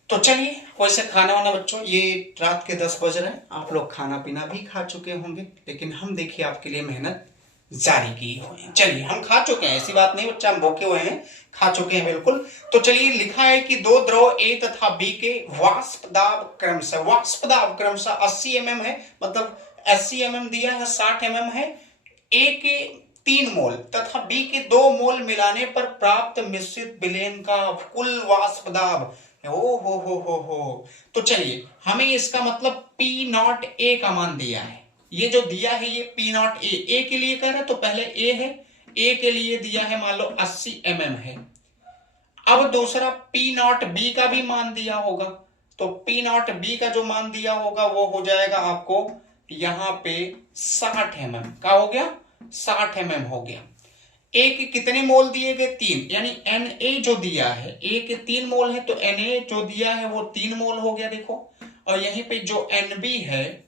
तो चलिए, वैसे खाना वाना बच्चों ये रात के 10 बज रहे हैं, आप लोग खाना पीना भी खा चुके होंगे, लेकिन हम देखिए आपके लिए मेहनत जारी की हुई है। चलिए, हम खा चुके हैं, ऐसी बात नहीं बच्चा, हम भूखे हुए हैं, खा चुके हैं बिल्कुल। तो चलिए, लिखा है कि 2 द्रव A तथा B के वाष्प दाब क्रमशः 80 mm है, मतलब 80 mm दिया है, 60 mm है। A के 3 मोल तथा B के 2 मोल मिलाने पर प्राप्त मिश्रित विलेन का कुल वाष्प दाब हो। तो चलिए, हमें इसका मतलब P0A का मान दिया है। ये जो दिया है ये P0A, A के लिए कर रहे तो पहले A है, A के लिए दिया है मान लो 80 mm है। अब दूसरा P0B का भी मान दिया होगा, तो P0B का जो मान दिया होगा वो हो जाएगा आपको यहां पे 60 mm का हो गया, 60 mm हो गया। A के कितने मोल दिए गए 3, यानी Na जो दिया है A के 3 मोल है, तो Na जो दिया है वो 3 मोल हो गया देखो। और यहीं पे जो Nb है,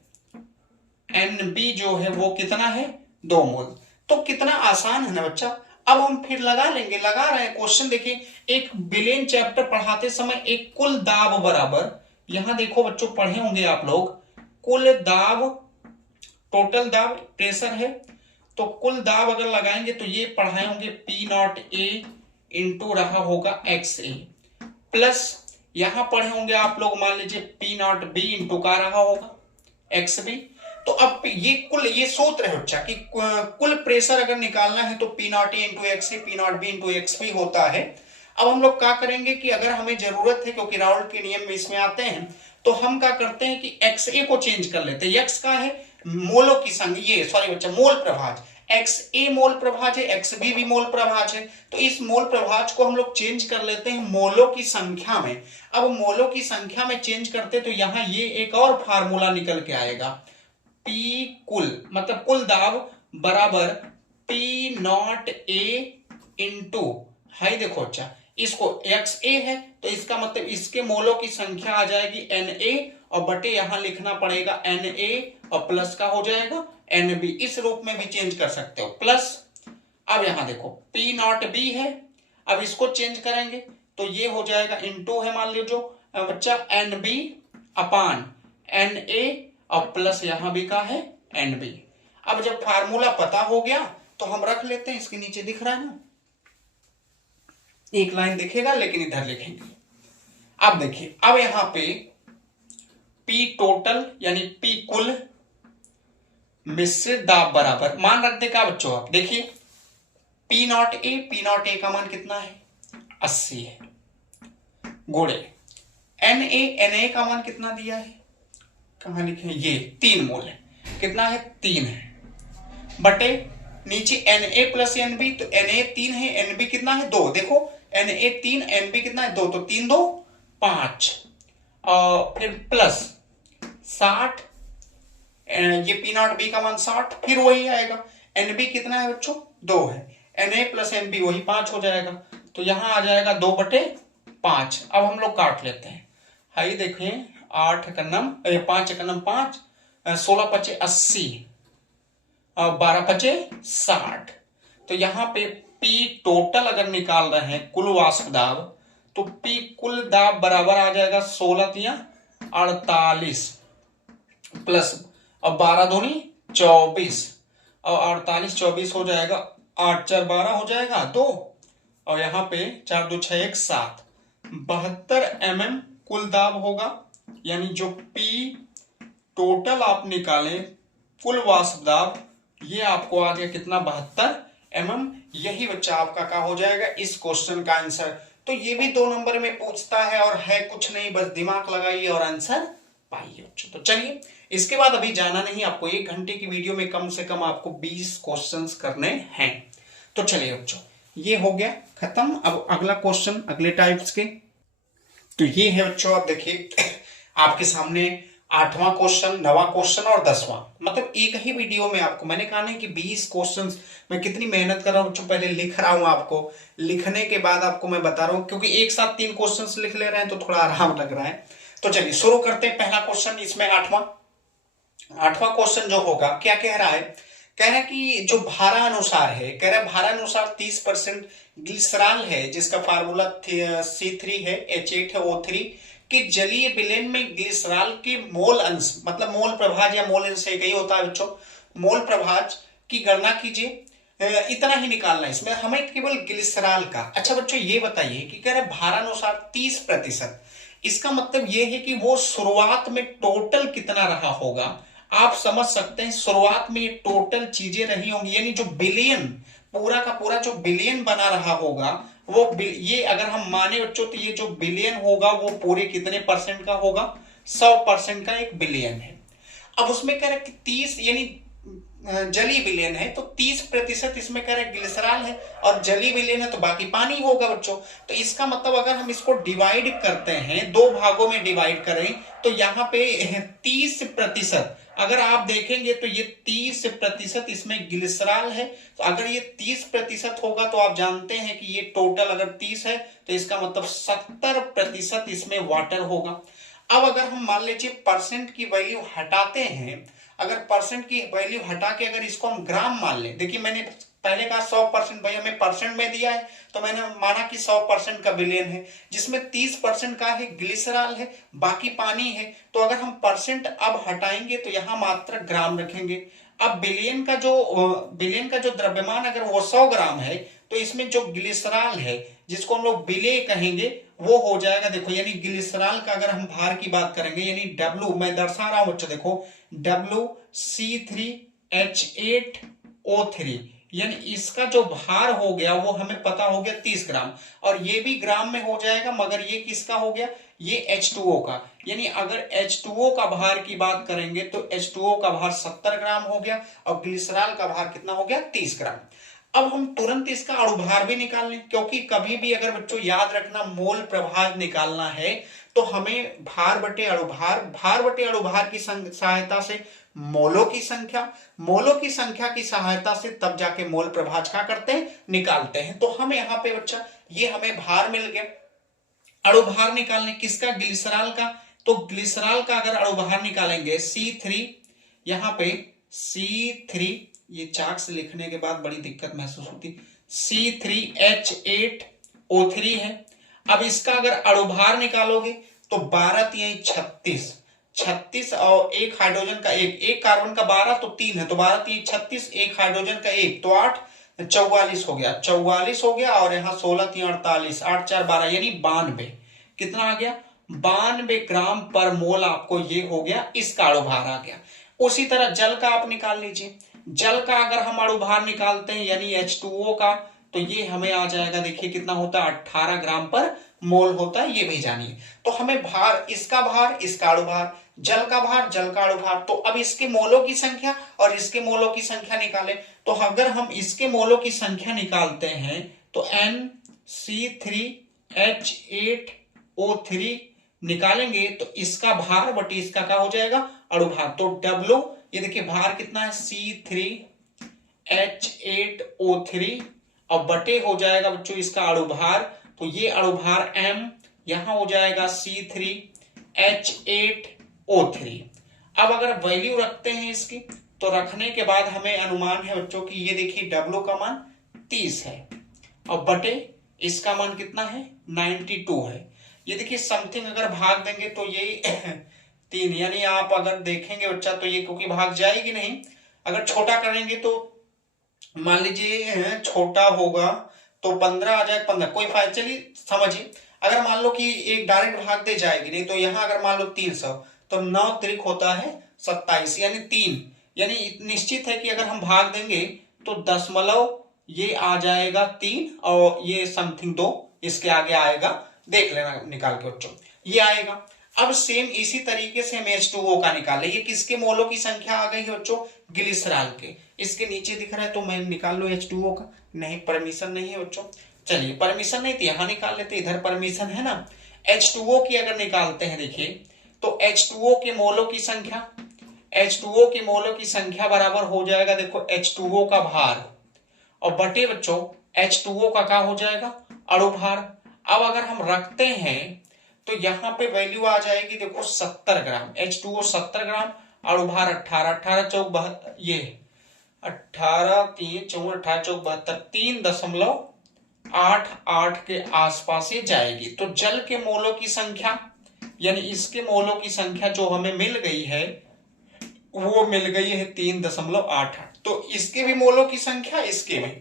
Nb जो है वो कितना है 2 मोल। तो कितना आसान है ना बच्चा। अब हम फिर लगा रहे हैं क्वेश्चन। देखिए, एक विलेन चैप्टर पढ़ाते समय एक कुल दाब बराबर, यहां देखो बच्चों पढ़े होंगे आप लोग, कुल दाब, टोटल दाब प्रेशर है, तो कुल दाब अगर लगाएंगे तो ये पढ़ाए होंगे P0A इंटू रहा होगा XA, प्लस यहां पढ़े होंगे आप लोग मान लीजिए P0B इंटू का रहा होगा XB। तो अब ये सूत्र है बच्चा कि कुल प्रेशर अगर निकालना है तो P0A into XA, P0B into XB होता है। अब हम लोग क्या करेंगे कि अगर हमें जरूरत है, क्योंकि राउल्ट के नियम में इसमें आते हैं, तो हम क्या करते हैं कि XA को चेंज कर लेते हैं। एक्स का है मोलों की संख्या, ये सॉरी बच्चा मोल प्रभाज, XA मोल प्रभाज है, XB भी मोल प्रभाज है, तो इस मोल प्रभाज को हम लोग चेंज कर लेते हैं मोलों की संख्या में। अब मोलों की संख्या में चेंज करते तो यहां ये एक और फार्मूला निकल के आएगा, P कुल मतलब कुल दाब बराबर P not A into, high देखो अच्छा, इसको XA है तो इसका मतलब इसके मोलों की संख्या आ जाएगी Na और बटे यहां लिखना पड़ेगा Na और प्लस का हो जाएगा NB, इस रूप में भी चेंज कर सकते हो प्लस। अब यहां देखो P नॉट B है, अब इसको चेंज करेंगे तो ये हो जाएगा इंटू है मान लीजिए जो बच्चा NB अपान Na और प्लस यहां भी का है NB। अब जब फार्मूला पता हो गया तो हम रख लेते हैं, इसके नीचे दिख रहा है ना, एक लाइन दिखेगा लेकिन इधर लिखेंगे। अब देखिए, अब यहां पे P टोटल यानी P कुल मिश्रित दाब बराबर मान रख देगा बच्चों। आप देखिए P नॉट A का मान कितना है 80 है, गुणे Na का मान कितना दिया है, कहां लिखे हैं, ये 3 मोल है, कितना है 3 है, बटे नीचे Na प्लस NB, तो Na 3 है, NB कितना है 2, देखो Na 3 NB कितना है 2, तो 3 2 5 और फिर प्लस 60, ये P नॉट B का मान 60, फिर वही आएगा। NB कितना है बच्चों 2 है, Na प्लस NB वही 5 हो जाएगा, तो यहां आ जाएगा 2/5। अब हम लोग काट लेते हैं, हाई देखिए 8 का नम 5 का नम 5, 16 पचे 80 और 12 पचे 60, तो यहां पे P टोटल अगर निकाल रहे हैं कुल वाष्प दाब, तो P कुल दाब बराबर आ जाएगा 16 तिया 48 प्लस और 12 दूनी 24 और 48 24 हो जाएगा, 8 4 12 हो जाएगा 2 और यहाँ पे 4 2 6 1 7, 72 mm कुल दाब होगा। यानी जो P टोटल आप निकालें कुल वाष्प दाब, ये आपको आ गया कितना 72 mm। यही बच्चा आपका क्या हो जाएगा इस क्वेश्चन का आंसर। तो ये भी 2 नंबर में पूछता है और है कुछ नहीं, बस दिमाग लगाइए और आंसर पाइए। तो चलिए, इसके बाद अभी जाना नहीं, आपको 1 घंटे की वीडियो में कम से कम आपको 20 क्वेश्चंस करने हैं। तो चलिए बच्चों, ये हो गया खत्म। अब अगला क्वेश्चन अगले टाइप्स के, तो ये है बच्चों, आप देखिए आपके सामने 8वां क्वेश्चन, 9वां क्वेश्चन और 10वां, मतलब एक ही वीडियो में आपको मैंने कहा ना कि 20 क्वेश्चंस मैं कितनी मेहनत कर रहा हूं बच्चों, पहले लिख रहा हूं, आपको लिखने के बाद आपको मैं बता रहा हूं, क्योंकि एक साथ 3 क्वेश्चंस लिख ले रहे हैं तो थोड़ा आराम लग रहा है। तो चलिए शुरू करते हैं। पहला क्वेश्चन इसमें 8वां क्वेश्चन जो होगा, क्या कह रहा है, कह रहा है कि जो भारा अनुसार है, कह रहा है भारा अनुसार 30% ग्लिसरॉल है जिसका फार्मूला C3 है H8 है O3 कि जलीय विलयन में ग्लिसरॉल के मोल अंश, मतलब मोल प्रभाज या मोल अंश एक ही होता है बच्चों, मोल प्रभाज की गणना कीजिए। इतना ही निकालना है इसमें हमें, केवल ग्लिसरॉल का। अच्छा बच्चों ये बताइए कि कह रहे भारानुसार 30%, इसका मतलब यह है कि वो शुरुआत में टोटल कितना रहा होगा। आप समझ सकते हैं शुरुआत में ये टोटल चीजें रही होंगी, यानी जो बिलियन पूरा का पूरा जो बिलियन बना रहा होगा वो ये अगर हम माने बच्चों तो ये जो बिलियन होगा वो पूरे कितने परसेंट का होगा, 100% का एक बिलियन है। अब उसमें कह रहे कि 30 यानी जली विलयन है तो 30% इसमें कह रहे ग्लिसरॉल है और जली विलयन है तो बाकी पानी होगा बच्चों। तो इसका मतलब अगर हम इसको डिवाइड करते हैं, 2 भागों में डिवाइड करें तो यहाँ पे 30%, अगर आप देखेंगे तो ये 30% इसमें ग्लिसरॉल है। तो अगर ये 30% होगा तो आप जानते हैं कि ये टोटल अगर 30 है तो इसका मतलब 70% इसमें वाटर होगा। अब अगर हम मान लीजिए परसेंट की वैल्यू हटाते हैं, अगर परसेंट की वैल्यू हटा के अगर इसको हम ग्राम मान लें, देखिए मैंने पहले कहा 100%, भाई हमें परसेंट में दिया है तो मैंने माना कि 100% का बिलियन है, जिसमें 30% का है ग्लिसरॉल है, बाकी पानी है। तो अगर हम परसेंट अब हटाएंगे तो यहां मात्र ग्राम रखेंगे। अब बिलियन का जो द्रव्यमान अगर वो 100 ग्राम है तो इसमें जो ग्लिसरॉल है जिसको हम लोग बिले कहेंगे वो हो जाएगा, देखो यानी ग्लिसरॉल का अगर हम भार की बात करेंगे यानी W, मैं दर्शा रहा हूं बच्चों, देखो WC3H8O3, यानी इसका जो भार हो गया वो हमें पता हो गया 30 ग्राम, और ये भी ग्राम में हो जाएगा, मगर ये किसका हो गया, ये H2O का। यानी अगर H2O का भार की बात करेंगे तो H2O का भार 70 ग्राम हो गया और ग्लिसरॉल का भार कितना हो गया, 30 ग्राम। अब हम तुरंत इसका अणुभार भी निकाल लें, क्योंकि कभी भी अगर बच्चों याद रखना मोल प्रभार निकालना है तो हमें भार बटे अणुभार, भार बटे अणुभार की सहायता से मोलों की संख्या की सहायता से तब जाके मोल प्रभाज क्या करते हैं, निकालते हैं। तो हम यहाँ पे बच्चा ये हमें भार मिल गया। अणुभार निकालने किसका, ग्लिसरॉल का। तो ग्लिसरॉल का अगर अणुभार निकालेंगे C3, यहाँ पे C3, ये चाक से लिखने के बाद बड़ी दिक्कत महसूस होती, C3H8O3 है। अब इसका अगर अणुभार निकालोगे तो 12 3 36 और एक हाइड्रोजन का एक कार्बन का 12 तो 3 है, तो 12 3 36, एक हाइड्रोजन का 1 तो 8, 44 हो गया, 44 हो गया, और यहाँ 16 3 48, 8 4 12 यानी 92। कितना आ गया, 92 ग्राम पर मोल आपको ये हो गया, इसका अणुभार आ गया। उसी तरह जल का आप निकाल लीजिए। जल का अगर हम अणुभार निकालते हैं यानी H2O का, तो ये हमें आ जाएगा, देखिए कितना होता है, 18 ग्राम पर मोल होता है, ये भी जानिए। तो हमें भार, इसका भार, इसका अणुभार, जल का भार, जल का अणुभार। तो अब इसके मोलों की संख्या और इसके मोलों की संख्या निकालें। तो अगर हम इसके मोलों की संख्या निकालते हैं तो NC3H8O3 निकालेंगे तो इसका भार बटे इसका क्या हो जाएगा, अणुभार। तो W, ये देखिए भार कितना है, C3H8O3, और बटे हो जाएगा बच्चों इसका अणुभार, तो ये अणुभार M, यहां हो जाएगा C3H8O3। अब अगर वैल्यू रखते हैं इसकी, तो रखने के बाद हमें अनुमान है बच्चों की, ये देखिए W का मान 30 है और बटे इसका मान कितना है, 92 है। ये देखिए समथिंग अगर भाग देंगे तो ये 3, यानी आप अगर देखेंगे बच्चा तो ये क्योंकि भाग जाएगी नहीं, अगर छोटा करेंगे तो मान लीजिए छोटा होगा तो 15 आ जाए, 15 कोई फायदा, चलिए समझिए। अगर मान लो कि एक डायरेक्ट भाग दे जाएगी नहीं, तो यहां अगर मान लो 300 तो 9 त्रिक होता है 27, यानी 3, यानी निश्चित है कि अगर हम भाग देंगे तो दशमलव ये आ जाएगा 3 और ये समथिंग 2 इसके आगे आएगा, देख लेना निकाल के बच्चों, ये आएगा। अब सेम इसी तरीके से हम H2O का निकाले, ये किसके मोलों की संख्या आ गई है बच्चों, ग्लिसरॉल के। इसके नीचे दिख रहा है तो मैं निकाल लो H2O का, नहीं परमिशन नहीं है बच्चों, चलिए परमिशन नहीं थी, यहां निकाल लेते, इधर परमिशन है ना। H2O की अगर निकालते हैं देखिए, तो H2O के मोलों की संख्या, H2O के मोलों की संख्या बराबर हो जाएगा, देखो H2O का भार और बटे बच्चों H2O का क्या हो जाएगा, अणुभार। अब अगर हम रखते हैं तो यहां पे वैल्यू आ जाएगी, देखो 70 ग्राम, H2O 70 ग्राम, अणुभार 18, 18 चौक 72, ये 18 3 4 18 चौक 72, 3.88 के आसपास ये जाएगी। तो जल के मोलों की संख्या, यानी इसके मोलों की संख्या जो हमें मिल गई है वो मिल गई है 3.88। तो इसके भी मोलों की संख्या, इसके भी।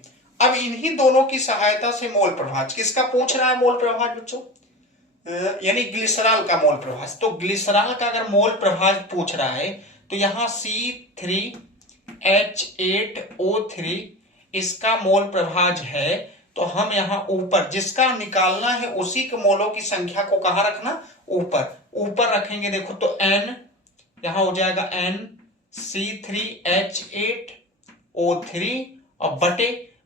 अब इन्हीं दोनों की सहायता से मोल प्रभाज, किसका पूछ रहा है मोल प्रभाज बच्चों, यानी ग्लिसरॉल का मोल प्रभाज। तो ग्लिसरॉल का अगर मोल प्रभाज पूछ रहा है तो यहां C3H8O3 इसका मोल प्रभाज है, तो हम यहां ऊपर जिसका निकालना है उसी के मोलों की संख्या को कहां रखना, ऊपर रखेंगे। देखो तो N यहां हो जाएगा NC3H8O3 और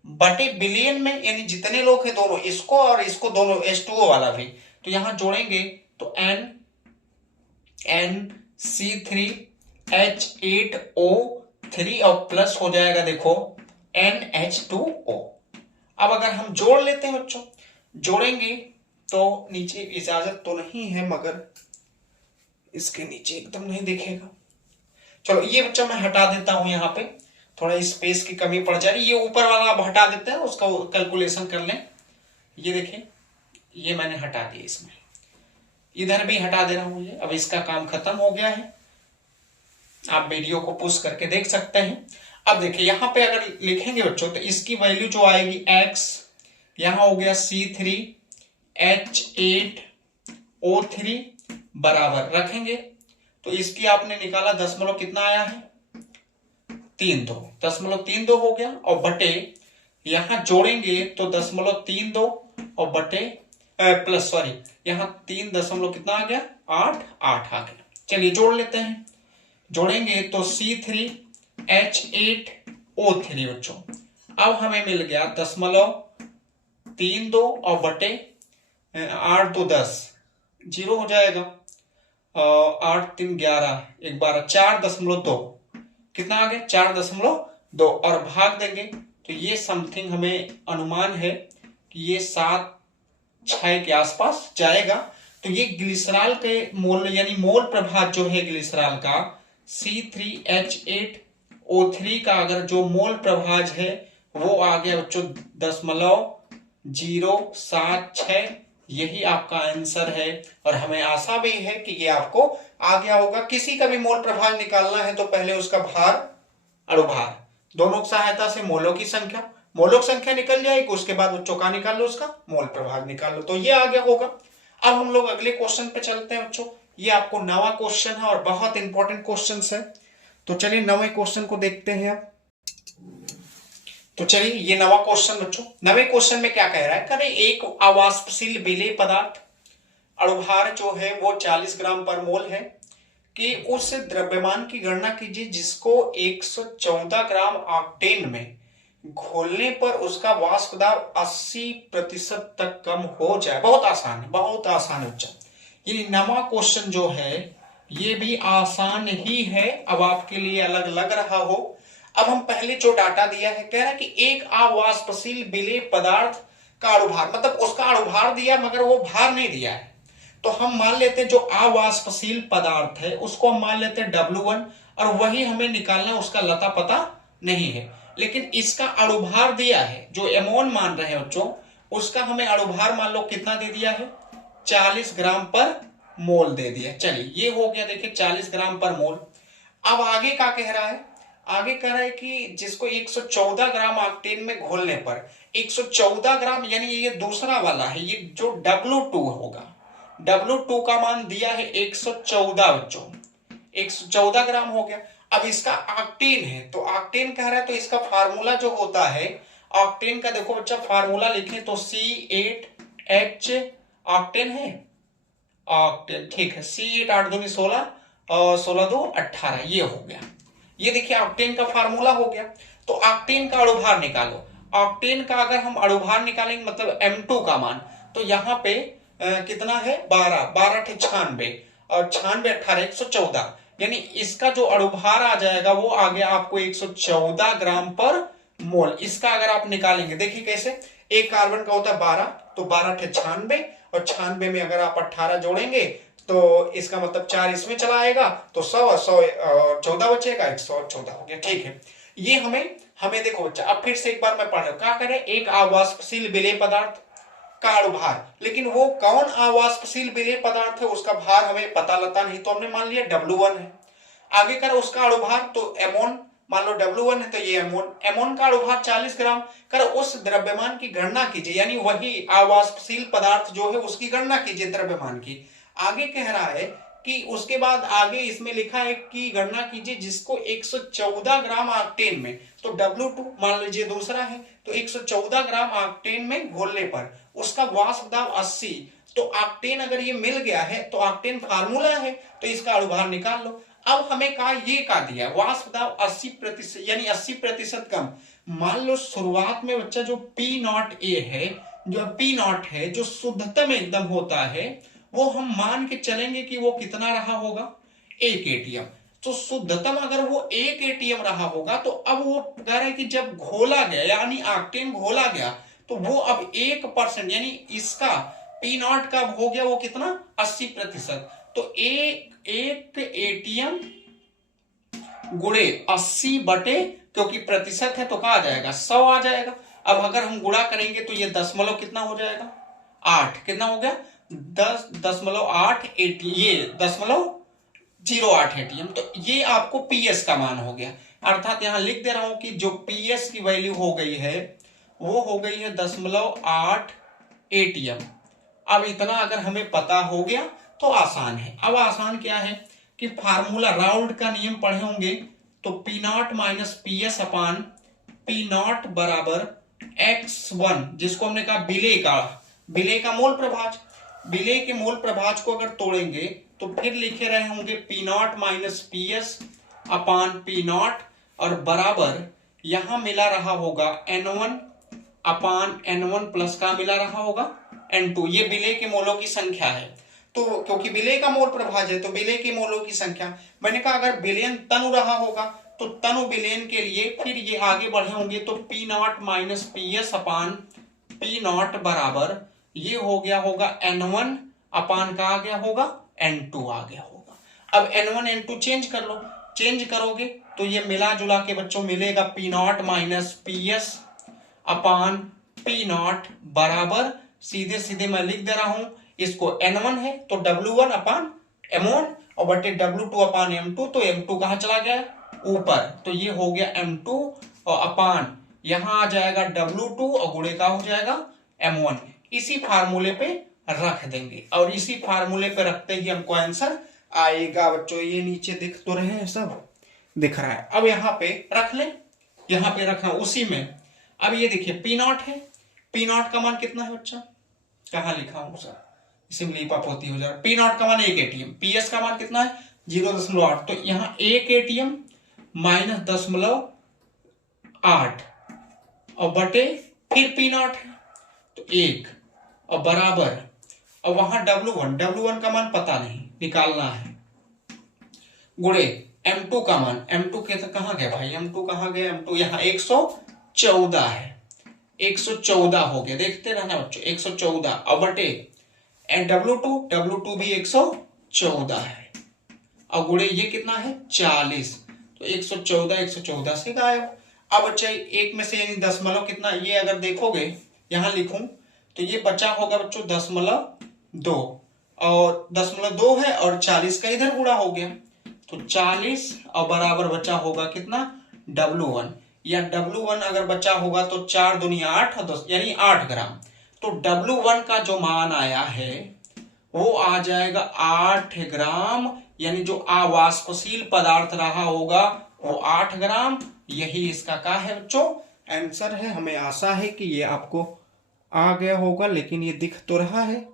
बटे बिलियन में, यानी जितने लोग हैं दोनों, इसको और इसको दोनों, H2O वाला भी, तो यहां जोड़ेंगे तो NC3H8O3 और प्लस हो जाएगा देखो NH2O। अब अगर हम जोड़ लेते हैं बच्चों, जोड़ेंगे तो नीचे इजाजत तो नहीं है, मगर इसके नीचे एकदम नहीं दिखेगा, चलो ये बच्चा मैं हटा देता हूं, यहाँ पे थोड़ा स्पेस की कमी पड़ जा रही है, ये ऊपर वाला आप हटा देते हैं, उसका कैलकुलेशन कर लें। ये देखें, ये मैंने हटा दिया, इसमें इधर भी हटा दे रहा हूं ये। अब इसका काम खत्म हो गया है, आप वीडियो को पुश करके देख सकते हैं। अब देखिए यहां पे अगर लिखेंगे बच्चों तो इसकी वैल्यू जो आएगी x, यहां हो गया C3H8O3 बराबर रखेंगे, तो इसकी आपने निकाला दशमलव कितना आया है, 32, 0.32 हो गया, और बटे यहां जोड़ेंगे तो 0.32 और बटे प्लस सॉरी यहां 3 दशमलव कितना आ गया 8 8 आ गया। चलिए जोड़ लेते हैं, जोड़ेंगे तो C3H8O3 बच्चों। अब हमें मिल गया 0.32 और बटे 8 2 10 जीरो हो जाएगा, 8 3 11 1 12 4.2 कितना आ गया 4.2 और भाग देंगे तो ये समथिंग हमें अनुमान है कि ये 7 6 के आसपास जाएगा। तो ये ग्लिसरॉल के मोल यानी मोल प्रभाव जो है ग्लिसरॉल का C3H8O3 का अगर जो मोल प्रभाव है वो आ गया बच्चों 0.076, यही आपका आंसर है। और हमें आशा भी है कि ये आपको आ गया होगा। किसी का भी मोल प्रभाव निकालना है तो पहले उसका भार अणुभार दोनों की सहायता से मोलों की संख्या निकल जाएगी, उसके बाद बच्चों का निकाल लो, उसका मोल प्रभाव निकाल लो, तो ये आ गया होगा। अब हम लोग अगले क्वेश्चन पे चलते हैं बच्चों। ये आपको नवा क्वेश्चन है और बहुत इंपॉर्टेंट क्वेश्चन है, तो चलिए नवे क्वेश्चन को देखते हैं अब। तो चलिए ये नवा क्वेश्चन बच्चों, नवे क्वेश्चन में क्या कह रहा है, करें एक अवाष्पशील विलेय पदार्थ अणुभार जो है वो 40 ग्राम पर मोल है कि उस द्रव्यमान की गणना कीजिए जिसको 114 ग्राम ऑक्टेन में घोलने पर उसका वाष्प दाब 80% तक कम हो जाए। बहुत आसान है बच्चा। ये नवा क्वेश्चन जो है ये भी आसान ही है, अब आपके लिए अलग लग रहा हो। अब हम पहले जो डाटा दिया है, कह रहा है कि एक अवाष्पशील विलेय पदार्थ का अणुभार, मतलब उसका अणुभार दिया मगर वो भार नहीं दिया है, तो हम मान लेते हैं जो अवाष्पशील पदार्थ है उसको हम मान लेते हैं W1 और वही हमें निकालना, उसका लता पता नहीं है। लेकिन इसका अणुभार दिया है, जो एमोन मान रहे हैं बच्चों, उसका हमें अणुभार मान लो कितना दे दिया है 40 ग्राम पर मोल दे दिया। चलिए ये हो गया, देखिए 40 ग्राम पर मोल। अब आगे क्या कह रहा है, आगे कह रहा है कि जिसको 114 ग्राम ऑक्टेन में घोलने पर 114 ग्राम, यानी ये दूसरा वाला है, ये जो W2 होगा, W2 का मान दिया है 114 बच्चों, 114 ग्राम हो गया। अब इसका ऑक्टेन है तो ऑक्टेन कह रहा है तो इसका फार्मूला जो होता है ऑक्टेन का, देखो बच्चा फार्मूला लिखें तो C8H ऑक्टेन है, ऑक्टेन ठीक है, C8 8 दूनी 16 और 16 2 18, ये हो गया। ये देखिए ऑक्टेन का फार्मूला हो गया। तो ऑक्टेन का अणुभार निकालो, ऑक्टेन का अगर हम अणुभार निकालेंगे मतलब M2 का मान, तो यहाँ पे कितना है 12 12 96 और 96 18 114, यानी इसका जो अणुभार आ जाएगा वो आ गया आपको 114 ग्राम पर मोल। इसका अगर आप निकालेंगे, देखिए कैसे, एक कार्बन का होता है 12, तो 12 96 और 96 में अगर आप 18 जोड़ेंगे तो इसका मतलब 4 इसमें चला आएगा तो 100 और 100 14 बचेगा, 114 हो गया। ठीक है, ये हमें देखो बच्चा, अब फिर से एक बार मैं पढ़ रहा हूं, क्या करें, एक अवाष्पशील विलेय पदार्थ का अणुभार, लेकिन वो कौन अवाष्पशील विलेय पदार्थ है उसका भार हमें पता लता नहीं, तो हमने मान लिया W1 है। आगे कर उसका अणुभार तो एमोन मान लो W1 है तो ये एमोन का अणुभार 40 ग्राम कर उस द्रव्यमान की गणना कीजिए, यानी वही अवाष्पशील पदार्थ जो है उसकी गणना कीजिए द्रव्यमान की। आगे कह रहा है कि उसके बाद आगे इसमें लिखा है कि गणना कीजिए जिसको 114 ग्राम ऑक्टेन में, तो W2 मान लीजिए दूसरा है, तो 114 ग्राम ऑक्टेन में घोलने पर उसका वाष्प दाब 80, तो ऑक्टेन अगर ये मिल गया है तो ऑक्टेन फार्मूला है तो इसका अणुभार निकाल लो। अब हमें कहा ये का दिया वाष्प दाब 80% यानी 80% कम। मान लो शुरुआत में बच्चा जो P0A है, जो P0 है जो शुद्धतम एकदम होता है, वो हम मान के चलेंगे कि वो कितना रहा होगा 1 एटीएम। तो शुद्धतम अगर वो 1 एटीएम रहा होगा तो अब वो कह रहे कि जब घोला गया यानी ऑक्टेन घोला गया तो वो अब 1% यानी इसका P0 का हो गया वो कितना 80%, तो एक एटीएम गुणे 80 बटे, क्योंकि प्रतिशत है तो क्या आ जाएगा 100 आ जाएगा। अब अगर हम गुणा करेंगे तो ये दशमलव कितना हो जाएगा 8, कितना हो गया 10.8 ये 0.08 एटीएम, तो ये आपको पीएस का मान हो गया। अर्थात यहां लिख दे रहा हूं कि जो पीएस की वैल्यू हो गई है वो हो गई है 0.8 एटीएम। अब इतना अगर हमें पता हो गया तो आसान है। अब आसान क्या है कि फार्मूला राउल्ट का नियम पढ़े होंगे तो P not minus P S upon P not बराबर x1, जिसको हमने कहा विलेय का मोल प्रभाज। विलेय के मोल प्रभाज को अगर तोड़ेंगे तो फिर लिखे रहे होंगे P not minus P S upon P not, और बराबर यहां मिला रहा होगा N1 अपान N1 प्लस का मिला रहा होगा N2। ये विलेय के मोलों की संख्या है, तो क्योंकि विलेय का मोल प्रभाज है तो विलेय के मोलों की संख्या। मैंने कहा अगर विलयन तनु रहा होगा तो तनु विलयन के लिए फिर ये आगे बढ़े होंगे, तो P not minus P S upon P not बराबर ये हो गया होगा N1 अपान का आ गया होगा N2 आ गया होगा। अब N1 N2 चेंज कर लो, चेंज करोगे तो ये मिला जुला के बच्चों मिलेगा P not minus P S upon P not बराबर सीधे सीधे मैं लिख दे रहा हूं, इसको N1 है तो W1 अपान M1 और बटे W2 अपान M2, तो M2 कहां चला गया ऊपर, तो ये हो गया M2 और अपान यहां आ जाएगा W2 और गुणे का हो जाएगा M1। इसी फार्मूले पे रख देंगे और इसी फार्मूले पे रखते ही हमको आंसर आएगा बच्चों। ये नीचे दिख तो रहे हैं, सब दिख रहा है। अब यहाँ पे रख ले, यहाँ पे रखा उसी में। अब ये देखिए पी नॉट है, पी नॉट का मान कितना है बच्चा, कहाँ लिखा हूं सर, सिंपली पापोती हो जाएगा। पी नॉट का मान 1 एटीएम, पी एस का मान कितना है 0.8, तो यहाँ 1 एटीएम माइनस 0.8 और बटे फिर पी नॉट है तो 1 और बराबर, और वहां W1 का मान पता नहीं, निकालना है, गुणे M2 का मान, M2 के तो कहां गया भाई, M2 कहां गया, M2 यहाँ 114 है, 114 हो गया, देखते रहना बच्चों 114 और बटे W2 भी 114 है और गुणे ये कितना है 40, तो 114 से गायब। अब बच्चा एक में से यानी दशमलव कितना, ये अगर देखोगे यहां लिखूं तो ये बचा होगा बच्चों 0.2 और 0.2 है और 40 का इधर गुणा हो गया, तो 40 और बराबर बचा होगा कितना W1, या W1 अगर बचा होगा तो 4 दूनी 8 और 10 यानी 8 ग्राम, तो W1 का जो मान आया है वो आ जाएगा 8 ग्राम, यानी जो अवाष्पशील पदार्थ रहा होगा वो 8 ग्राम। यही इसका क्या है बच्चों आंसर है। हमें आशा है कि ये आपको आ गया होगा, लेकिन ये दिख तो रहा है,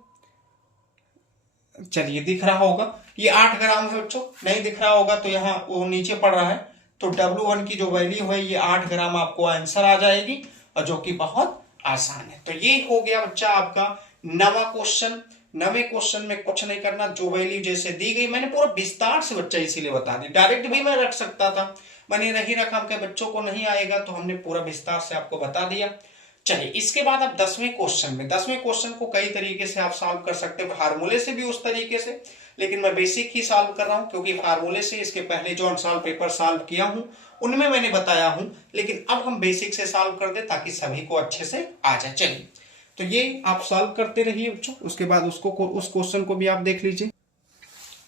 चलिए दिख रहा होगा, ये 8 ग्राम है बच्चों, नहीं दिख रहा होगा तो यहाँ वो नीचे पड़ रहा है, तो W1 की जो वैल्यू है ये 8 ग्राम आपको आंसर आ जाएगी, और जो कि बहुत आसान है। तो ये हो गया बच्चा आपका 9वां क्वेश्चन। 9वें क्वेश्चन में कुछ नहीं करना, जो वैल्यू जैसे दी गई मैंने पूरा विस्तार से बच्चा इसीलिए बता दी, डायरेक्ट भी मैं रख सकता था, मैंने नहीं रखा, के बच्चों को नहीं आएगा तो हमने पूरा विस्तार से आपको बता दिया। चलिए इसके बाद आप 10वें क्वेश्चन में, 10वें क्वेश्चन को कई तरीके से आप सॉल्व कर सकते हो, फार्मूले से भी उस तरीके से, लेकिन मैं बेसिक ही सॉल्व कर रहा हूं क्योंकि फार्मूले से इसके पहले जो अनसॉल्व पेपर सॉल्व किया हूं उनमें मैंने बताया हूं, लेकिन अब हम बेसिक से सॉल्व कर दे ताकि सभी को अच्छे से आ जाए। चलिए तो ये आप सॉल्व करते रहिए बच्चों, उसके बाद उस क्वेश्चन को भी आप देख लीजिए।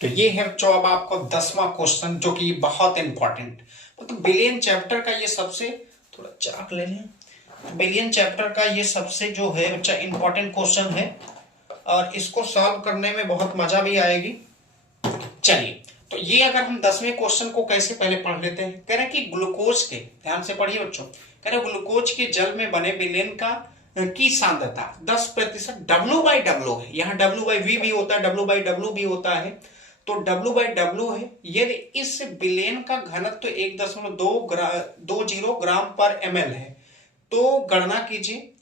तो ये है बच्चों अब आपको 10वां क्वेश्चन, जो कि बहुत इंपॉर्टेंट, तो बिलियन चैप्टर का ये सबसे, थोड़ा चाक ले लें, बिलियन चैप्टर का ये सबसे जो है बच्चा इंपॉर्टेंट क्वेश्चन है और इसको सॉल्व करने में बहुत मजा भी आएगी। चलिए तो ये अगर हम 10वें क्वेश्चन को कैसे पहले पढ़ लेते हैं, कह रहे हैं कि ग्लूकोज के, ध्यान से पढ़िए बच्चों, कह रहे हैं ग्लूकोज के जल में बने विलेन की सांद्रता 10% W/W है, यहाँ W/V भी होता है, W/W भी होता है, तो W/W है। यदि इस विलेन का घनत्व 1.20 ग्राम पर ml है तो गणना कीजिए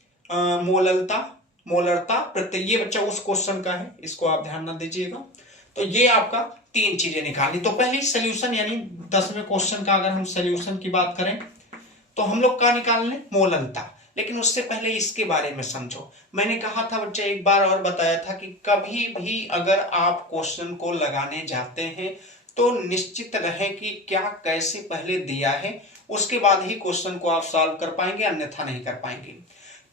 मोलरता प्रत्यय, ये बच्चा उस क्वेश्चन का है, इसको आप ध्यान ना दीजिएगा। तो ये आपका 3 चीजें निकाली। तो पहले सॉल्यूशन यानी 10वें क्वेश्चन का अगर हम सॉल्यूशन की बात करें तो हम लोग का निकाल लें मोलरता, लेकिन उससे पहले इसके बारे में समझो। मैंने कहा था बच्चे, एक बार और बताया था कि कभी भी अगर आप क्वेश्चन को लगाने जाते हैं तो निश्चित रहे कि क्या कैसे पहले दिया है, उसके बाद ही क्वेश्चन को आप सॉल्व कर पाएंगे, अन्यथा नहीं कर पाएंगे।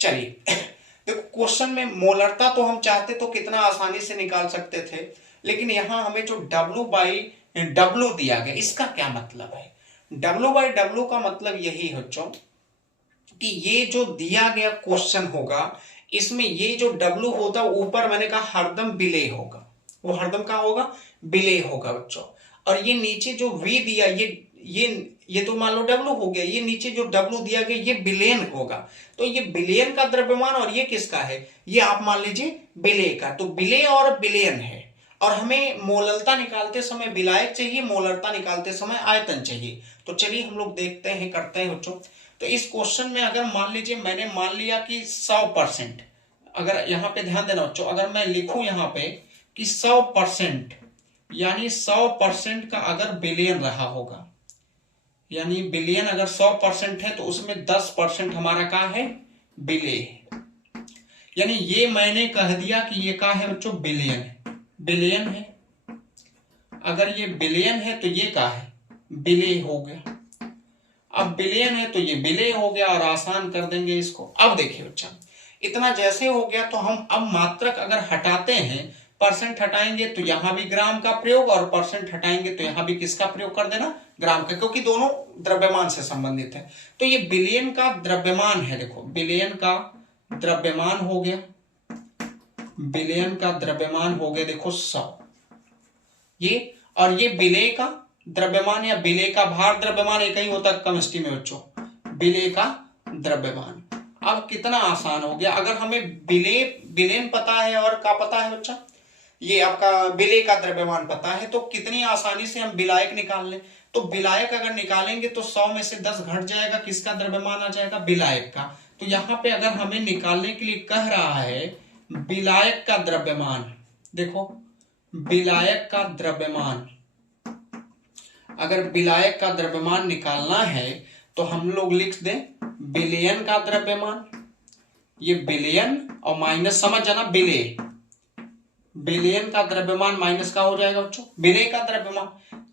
चलिए देखो क्वेश्चन में मोलरता तो हम चाहते तो कितना आसानी से निकाल सकते थे, लेकिन यहां हमें जो W/W दिया गया, इसका क्या मतलब है? W/W का मतलब यही है बच्चों कि ये जो दिया गया क्वेश्चन होगा, इसमें ये जो W होता है ऊपर मैंने कहा हरदम विलेय होगा, वो हरदम का होगा विलेय होगा बच्चों, और ये नीचे जो V दिया, ये तो मान लो डब्लू हो गया, ये नीचे जो डब्लू दिया गया ये बिलियन होगा, तो ये बिलियन का द्रव्यमान और ये किसका है, ये आप मान लीजिए बिले का, तो बिले और बिलियन है। और हमें मोललता निकालते समय विलायक चाहिए, मोलरता निकालते समय आयतन चाहिए। तो चलिए हम लोग देखते हैं, करते हैं बच्चों। तो इस क्वेश्चन में अगर मान लीजिए मैंने मान लिया कि 100%, अगर यहाँ पे ध्यान देना बच्चों, अगर मैं लिखूं यहाँ पे कि 100%, यानी 100% का अगर बिलियन रहा होगा, यानी बिलियन अगर 100% है तो उसमें 10% हमारा क्या है, बिले है। यानी ये मैंने कह दिया कि ये क्या है बच्चों, बिलियन है, बिलियन है। अगर ये बिलियन है तो ये क्या है, बिले हो गया। अब बिलियन है तो ये बिले हो गया, और आसान कर देंगे इसको। अब देखिए बच्चा, इतना जैसे हो गया तो हम अब मात्रक अगर हटाते हैं, परसेंट हटाएंगे तो यहां भी ग्राम का प्रयोग, और परसेंट हटाएंगे तो यहां भी किसका प्रयोग कर देना, ग्राम का, क्योंकि दोनों द्रव्यमान से संबंधित है। तो ये बिलियन का द्रव्यमान है, देखो बिलियन का द्रव्यमान हो गया, बिलियन का द्रव्यमान हो गया देखो 100 ये, और ये बिले का द्रव्यमान या बिले का भार द्रव्यमान एक ही होता है केमिस्ट्री में बच्चों, बिले का द्रव्यमान। अब कितना आसान हो गया, अगर हमें बिलेन पता है और क्या पता है बच्चा, ये आपका बिले का द्रव्यमान पता है, तो कितनी आसानी से हम विलायक निकाल लें। तो विलायक अगर निकालेंगे तो 100 में से 10 घट जाएगा, किसका द्रव्यमान आ जाएगा, विलायक का। तो यहां पे अगर हमें निकालने के लिए कह रहा है विलायक का द्रव्यमान, देखो विलायक का द्रव्यमान, अगर विलायक का द्रव्यमान निकालना है तो हम लोग लिख दें बिलियन का द्रव्यमान, ये बिलियन और माइनस, समझ जाना बिले, बिलियन का द्रव्यमान माइनस का हो जाएगा बच्चों बिले का द्रव्यमान।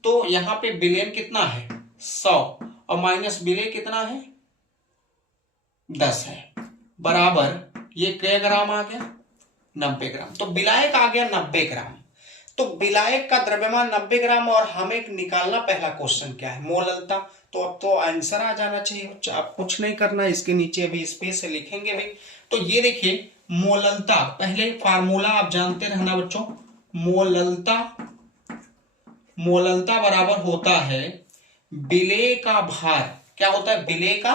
तो यहां पे बिलियन कितना है 100, और माइनस बिले कितना है 10 है, बराबर ये कै ग्राम आ गया, 90 ग्राम। तो विलायक आ गया 90 ग्राम। तो विलायक का द्रव्यमान 90 ग्राम, और हमें निकालना पहला क्वेश्चन क्या है, मोललता। तो अब तो आंसर आ जाना चाहिए, आप कुछ नहीं करना, इसके नीचे अभी स्पेस से लिखेंगे भी। तो ये देखिए मोललता, पहले फार्मूला आप जानते रहना बच्चों, मोललता बराबर होता है बिले का भार, क्या होता है, बिले का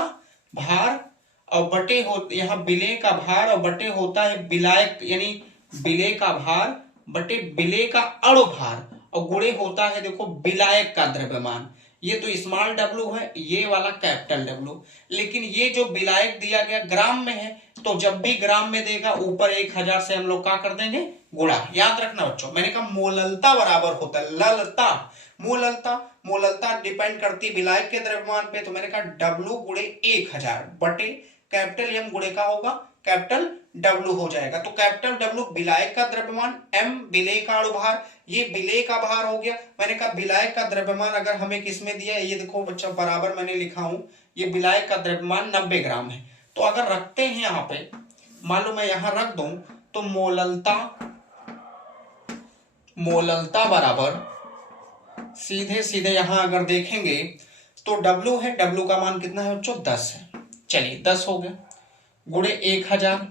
भार, और बटे हो, यहाँ बिले का भार और बटे होता है विलायक, यानी बिले का भार बटे बिले का अणुभार, और गुणे होता है देखो विलायक का द्रव्यमान। ये तो स्मॉल डब्लू है, ये वाला कैपिटल डब्लू, लेकिन ये जो विलायक दिया गया ग्राम में है, तो जब भी ग्राम में देगा ऊपर 1000 से हम लोग क्या कर देंगे, गुणा। याद रखना बच्चों, मैंने कहा मोललता बराबर होता है ललता, मोललता डिपेंड करती है विलायक के द्रव्यमान पे, तो मैंने कहा डब्लू गुणे 1000 बटे कैपिटल एम गुणे का होगा कैपिटल डब्लू हो जाएगा। तो कैपिटल डब्लू विलायक का द्रव्यमान, एम विलेय का अणुभार, ये विलेय का भार हो गया। मैंने कहा विलायक का द्रव्यमान अगर हमें किसमें दिया है, ये देखो बच्चा बराबर मैंने लिखा हूं, ये विलायक का द्रव्यमान 90 ग्राम है। तो अगर रखते हैं यहाँ पे, मान लो मैं यहां रख दूं, तो मोललता बराबर सीधे सीधे यहां अगर देखेंगे तो डब्लू है, डब्लू का मान कितना है बच्चों 10 है, चलिए 10 हो गया, गुणे 1000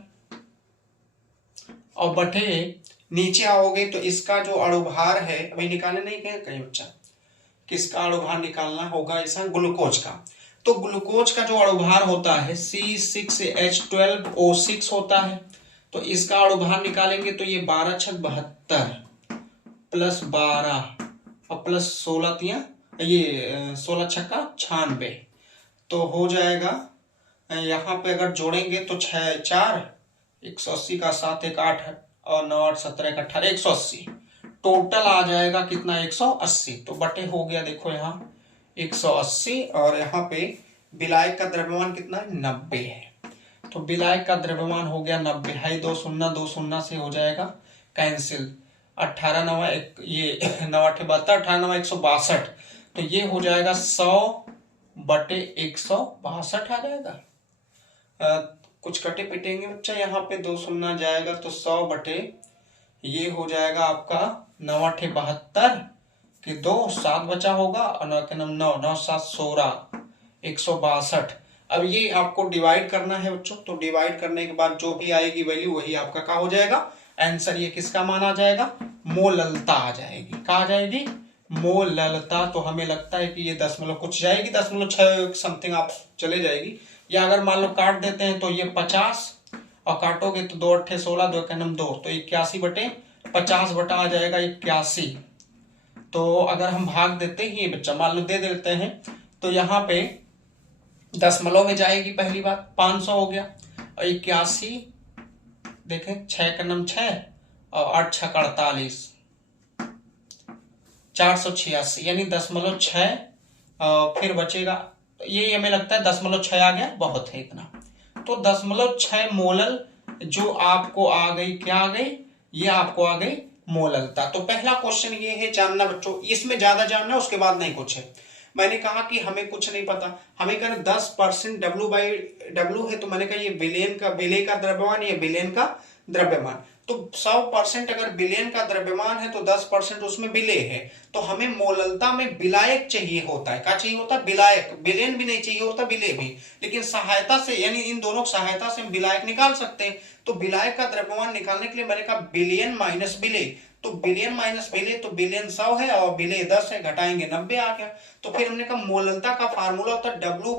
और बटे नीचे आओगे तो इसका जो अणुभार है, अभी निकाले नहीं गए कहीं बच्चा, किसका अणुभार निकालना होगा, ऐसा ग्लूकोज का। तो ग्लूकोज का जो अणुभार होता है C6H12O6 होता है, तो इसका अणुभार निकालेंगे तो ये 12 छक 72 प्लस 12 और प्लस 16 तिया, ये 16 छक्का 96, तो हो जाएगा यहाँ पे अगर जोड़ेंगे तो 6 4 180 का 7 1 8 और 9 8 17 1 18 180, टोटल आ जाएगा कितना 180, तो बटे हो गया देखो यहाँ 180, और यहाँ पे विलायक का द्रव्यमान कितना है 90 है, तो विलायक का द्रव्यमान हो गया 90 है, 2 0 से हो जाएगा कैंसिल, 18 9 ये 9 8 72 18 9 162, तो ये हो जाएगा 100 बटे 162 आ जाएगा। कुछ कटे पिटेंगे बच्चा, यहाँ पे 2 0 जाएगा तो 100 बटे ये हो जाएगा आपका 9 8 72 के 2 7 बचा होगा, और 9 के 9 9 7 16 162। अब ये आपको डिवाइड करना है बच्चों, तो डिवाइड करने के बाद जो भी आएगी वैल्यू वही आपका क्या हो जाएगा आंसर। ये किसका मान आ जाएगा, मोललता आ जाएगी, क्या आ जाएगी, मोललता, तो हमें लगता है कि ये दशमलव कुछ जाएगी, 0.6 समथिंग आप चले जाएगी। या अगर मान लो काट देते हैं तो ये 50 और काटोगे तो 2 8 16, 2 1 2, तो 81/50 बटा आ जाएगा 81। तो अगर हम भाग देते हैं ये बच्चा मान लो दे देते हैं तो यहाँ पे दशमलव में जाएगी पहली बात, 500 हो गया। और 81 देखें 6 का नम 6 और 8 6 48, 486 यानी 0.6। फिर बचेगा ये हमें लगता है 0.6 आ गया, बहुत है इतना। तो 0.6 मोलल जो आपको आ गई, क्या आ गई, ये आपको आ गई मोललता। तो पहला क्वेश्चन ये है जानना बच्चों, इसमें ज्यादा जानना, उसके बाद नहीं कुछ है। मैंने कहा कि हमें कुछ नहीं पता, हमें कहा 10% W है, तो मैंने कहा ये बिलियन का द्रव्यमान, ये बिलियन का द्रव्यमान। तो 100% अगर बिलियन का द्रव्यमान है तो 10% उसमें विलेय है। तो हमें मोललता में विलायक चाहिए होता है, क्या चाहिए होता है, विलायक। बिलियन भी नहीं चाहिए होता, विलेय भी, लेकिन सहायता से यानी इन दोनों सहायता से हम विलायक निकाल सकते हैं। तो विलायक का द्रव्यमान निकालने के लिए मैंने कहा बिलियन माइनस विलेय। तो बिलियन माइनस विलेय, तो बिलियन 100 है और विलेय 10 है, घटाएंगे 90 आ गया। तो फिर हमने कहा मोललता का फार्मूला होता है W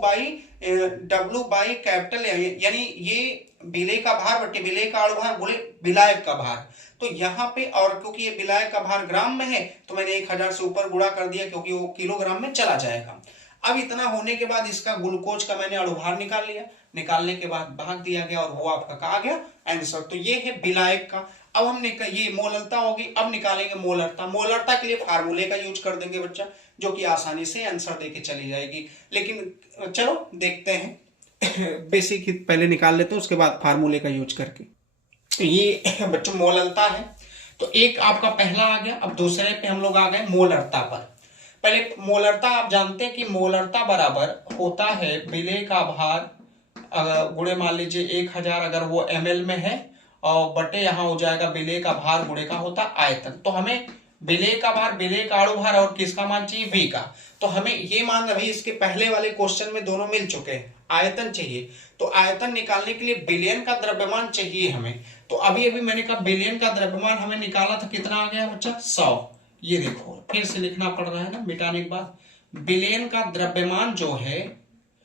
बाई कैपिटल, यानी ये विलेय का भार बटे विलेय का अणुभार बोले विलायक का भार। तो यहाँ पे, और क्योंकि ये विलायक का भार ग्राम में है तो मैंने 1000 से ऊपर गुणा कर दिया, क्योंकि वो किलोग्राम में चला जाएगा। अब इतना होने के बाद इसका ग्लूकोज का मैंने अणुभार निकाल लिया, निकालने के बाद भाग दिया गया और वो आपका कहा गया आंसर। तो ये है विलायक का। अब हमने ये मोललता होगी, अब निकालेंगे मोलरता। मोलरता के लिए फार्मूले का यूज कर देंगे बच्चा, जो कि आसानी से आंसर देके चली जाएगी। लेकिन चलो देखते हैं बेसिक ही पहले निकाल लेते हैं, उसके बाद फार्मूले का यूज करके। ये बच्चों मोललता है। तो एक आपका पहला आ गया। अब दूसरे पे हम लोग आ गए मोलरता पर। पहले मोलरता आप जानते हैं कि मोलरता बराबर होता है विलेय का भार गुणे मान लीजिए 1000 अगर वो ml में है, और बटे यहाँ हो जाएगा विलेय का भार गुणे का होता आयतन। तो हमें विलेय का भार, विलेय का अणुभार और किसका मान चाहिए, V का। तो हमें ये मान अभी इसके पहले वाले क्वेश्चन में दोनों मिल चुके हैं, आयतन चाहिए। तो आयतन निकालने के लिए बिलियन का द्रव्यमान चाहिए हमें। तो अभी मैंने कहा बिलियन का द्रव्यमान हमें निकाला था, कितना आ गया बच्चा, 100। ये देखो फिर से लिखना पड़ रहा है ना मिटाने के बाद। बिलियन का द्रव्यमान जो है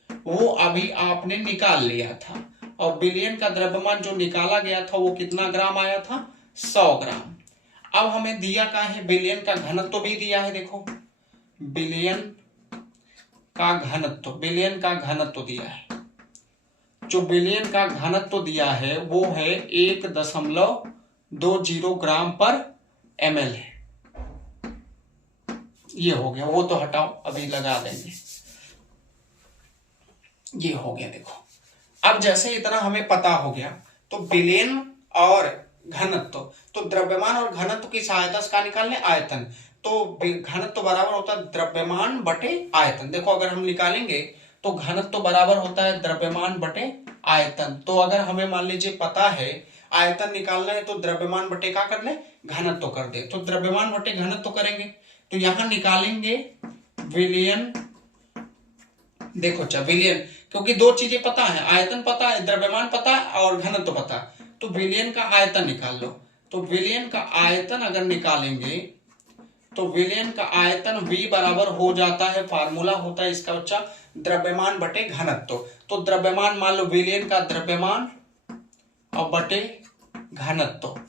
वो अभी आपने निकाल लिया था, और बिलियन का द्रव्यमान जो निकाला गया था वो कितना ग्राम आया था, 100 ग्राम। अब हमें दिया क्या है, बिलियन का घनत्व भी दिया है। देखो बिलियन का घनत्व दिया है। जो बिलियन का घनत्व दिया है वो है 1.20 ग्राम पर ml है। ये हो गया, वो तो हटाओ, अभी लगा देंगे। ये हो गया देखो। अब जैसे इतना हमें पता हो गया, तो बिलियन और घनत्व, तो द्रव्यमान और घनत्व की सहायता से निकालने आयतन। तो घनत्व बराबर होता है द्रव्यमान बटे आयतन। देखो अगर हम निकालेंगे तो घनत्व बराबर होता है द्रव्यमान बटे आयतन। तो अगर हमें मान लीजिए पता है आयतन निकालना है, तो द्रव्यमान बटे क्या कर ले, घनत्व कर दे। तो द्रव्यमान बटे घनत्व करेंगे, तो यहां निकालेंगे विलियन। देखो अच्छा विलियन, क्योंकि दो चीजें पता है, आयतन पता है, द्रव्यमान पता है और घनत्व पता। तो विलियन का आयतन निकाल लो। तो विलियन का आयतन अगर निकालेंगे तो विलियन का आयतन V बराबर हो जाता है, फार्मूला होता है इसका बच्चा द्रव्यमान बटे घनत्व। तो द्रव्यमान मान लो विलियन का द्रव्यमान और बटे घनत्व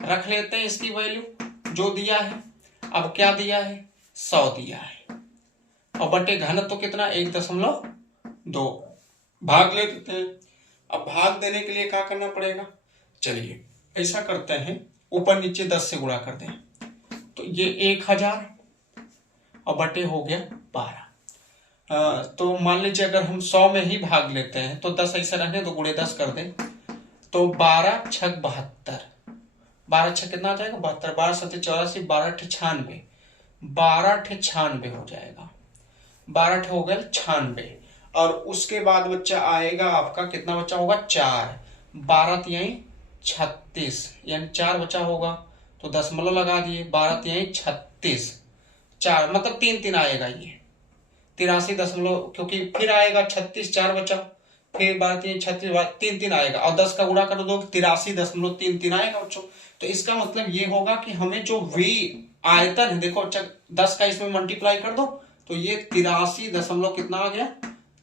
रख लेते हैं, इसकी वैल्यू जो दिया है। अब क्या दिया है, 100 दिया है, और बटे घनत्व कितना, 1.2 भाग ले देते हैं। अब भाग देने के लिए क्या करना पड़ेगा, चलिए ऐसा करते हैं, ऊपर नीचे 10 से गुणा कर दें। तो ये 1000 और बटे हो गया 12। तो मान लीजिए अगर हम 100 में ही भाग लेते हैं तो 10 ऐसा रहने तो गुणे 10 कर दें, तो 12 छक 72, 12 छक कितना आ जाएगा 72, 12 सत्ते 84, 12 अठे 96, 12 अठे 96 हो जाएगा, 12 अठे हो गया 96। और उसके बाद बच्चा आएगा आपका कितना बच्चा होगा 4, 12 तिहाई 36, यानी 4 बचा होगा, तो दशमलव लगा दिए, 12 तिहाई 36, 4 मतलब 3 आएगा, ये 83 दशमलव, क्योंकि फिर आएगा 36, 4 बचा, फिर 12 तिहाई 36, 3 आएगा, और 10 का गुणा कर दो 83.33 आएगा बच्चों। तो इसका मतलब ये होगा कि हमें जो V आयतन है, देखो 10 का इसमें मल्टीप्लाई कर दो तो ये 83 दशमलव कितना आ गया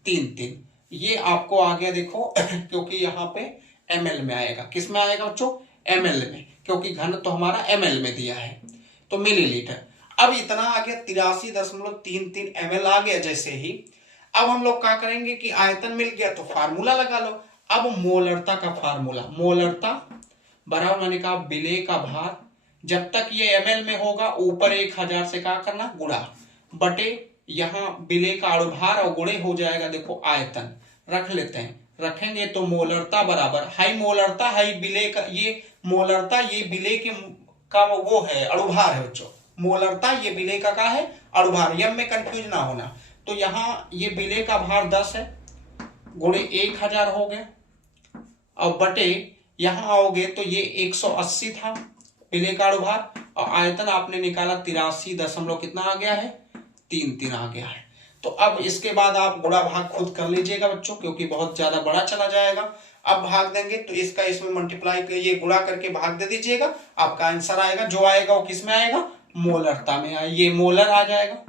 33, ये आपको आ गया देखो क्योंकि यहाँ पे ml में आएगा, किस में आएगा बच्चों ml में, क्योंकि घन तो हमारा ml में दिया है तो मिलीलीटर। अब इतना आ गया 83.33 ml आ गया। जैसे ही अब हम लोग क्या करेंगे कि आयतन मिल गया तो फार्मूला लगा लो। अब मोलरता का फार्मूला, मोलरता बराबर मैंने कहा विलेय का भार, जब तक ये ml में होगा ऊपर 1000 से क्या करना गुणा, बटे यहाँ विलेय का अणुभार और गुणे हो जाएगा देखो आयतन, रख लेते हैं, रखेंगे तो मोलरता बराबर हाई मोलरता हाई विलेय का, ये मोलरता ये विलेय के का वो है अणुभार है बच्चों, मोलरता ये विलेय का है अणुभार, यम में कंफ्यूज ना होना। तो यहाँ ये विलेय का भार 10 है गुणे 1000 हो गया और बटे यहाँ आओगे तो ये 180 था विलेय का अणुभार और आयतन आपने निकाला 83 दशमलव कितना आ गया है 33 आ गया है। तो अब इसके बाद आप गुणा भाग खुद कर लीजिएगा बच्चों, क्योंकि बहुत ज्यादा बड़ा चला जाएगा। अब भाग देंगे तो इसका इसमें मल्टीप्लाई ये गुणा करके भाग दे दीजिएगा, आपका आंसर आएगा, जो आएगा वो किस में आएगा मोलरता में आए, ये मोलर आ जाएगा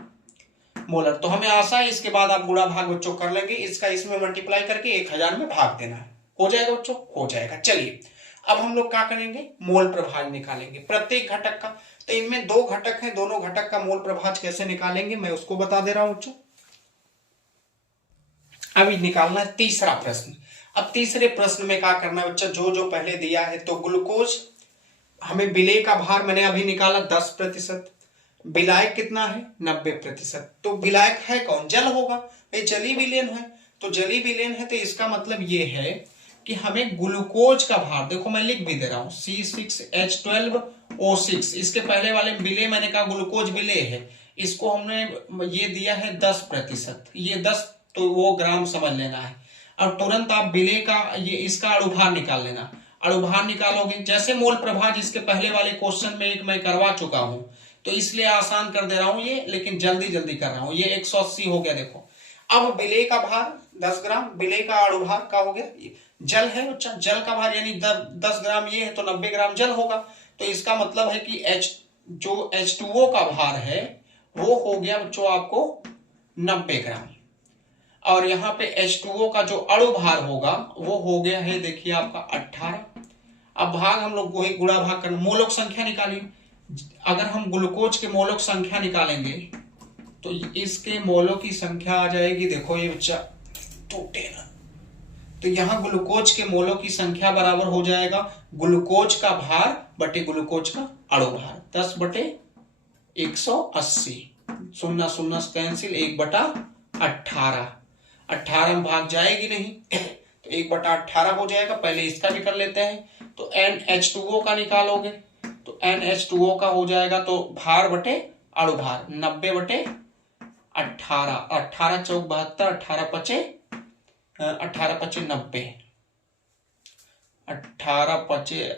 मोलर। तो हमें आशा है इसके बाद आप गुणा भाग बच्चों कर लेंगे, इसका इसमें मल्टीप्लाई करके 1000 में भाग देना है, हो जाएगा बच्चों हो जाएगा। चलिए अब हम लोग क्या करेंगे मोल प्रभाज निकालेंगे प्रत्येक घटक का। तो इनमें 2 घटक हैं, दोनों घटक का मोल प्रभाज कैसे निकालेंगे मैं उसको बता दे रहा हूं बच्चों। अभी निकालना है तीसरा प्रश्न। अब तीसरे प्रश्न में क्या करना है बच्चा, जो जो पहले दिया है तो ग्लूकोज हमें विलेय का भार मैंने अभी निकाला 10%, विलायक कितना है 90%। तो विलायक है कौन, जल होगा, ये जली विलेन है, तो जली विलेन है तो इसका मतलब ये है कि हमें ग्लूकोज का भार, देखो मैं लिख भी दे रहा हूं C6H12O6, इसके पहले वाले विलेय मैंने कहा ग्लूकोज विलेय है, इसको हमने ये दिया है 10%, ये 10 तो वो ग्राम समझ लेना है और तुरंत आप विलेय का ये इसका अणुभार निकाल लेना, अणुभार निकालोगे जैसे मोल प्रभाज इसके पहले वाले क्वेश्चन में एक मैं करवा चुका हूं तो इसलिए आसान कर दे रहा हूं ये, लेकिन जल्दी जल्दी कर रहा हूं। ये 180 हो गया देखो। अब विलेय का भार 10 ग्राम, विलेय का अणुभार का हो गया, जल है बच्चा, जल का भार यानी 10 ग्राम ये है तो 90 ग्राम जल होगा, तो इसका मतलब है कि जो H2O का भार है वो हो गया बच्चों आपको 90 ग्राम और यहाँ पे H2O का जो अणुभार होगा वो हो गया है देखिए आपका 18। अब भाग हम लोग वही गुणा भाग करना, मोलक संख्या निकालिए। अगर हम ग्लूकोज के मोलक संख्या निकालेंगे तो इसके मोलों की संख्या आ जाएगी, देखो ये बच्चा टूटे ना, तो यहाँ ग्लूकोज के मोलों की संख्या बराबर हो जाएगा ग्लूकोज का भार बटे ग्लूकोज का अणुभार, 10 बटे 180, 0 0 कैंसिल, 1/18, 18 में भाग जाएगी नहीं तो 1/18 हो जाएगा। पहले इसका भी कर लेते हैं, तो NH2O का निकालोगे तो NH2O का हो जाएगा तो भार बटे अणुभार 90/18, 18 चौक 72, 18 पचे 90, 18 पचे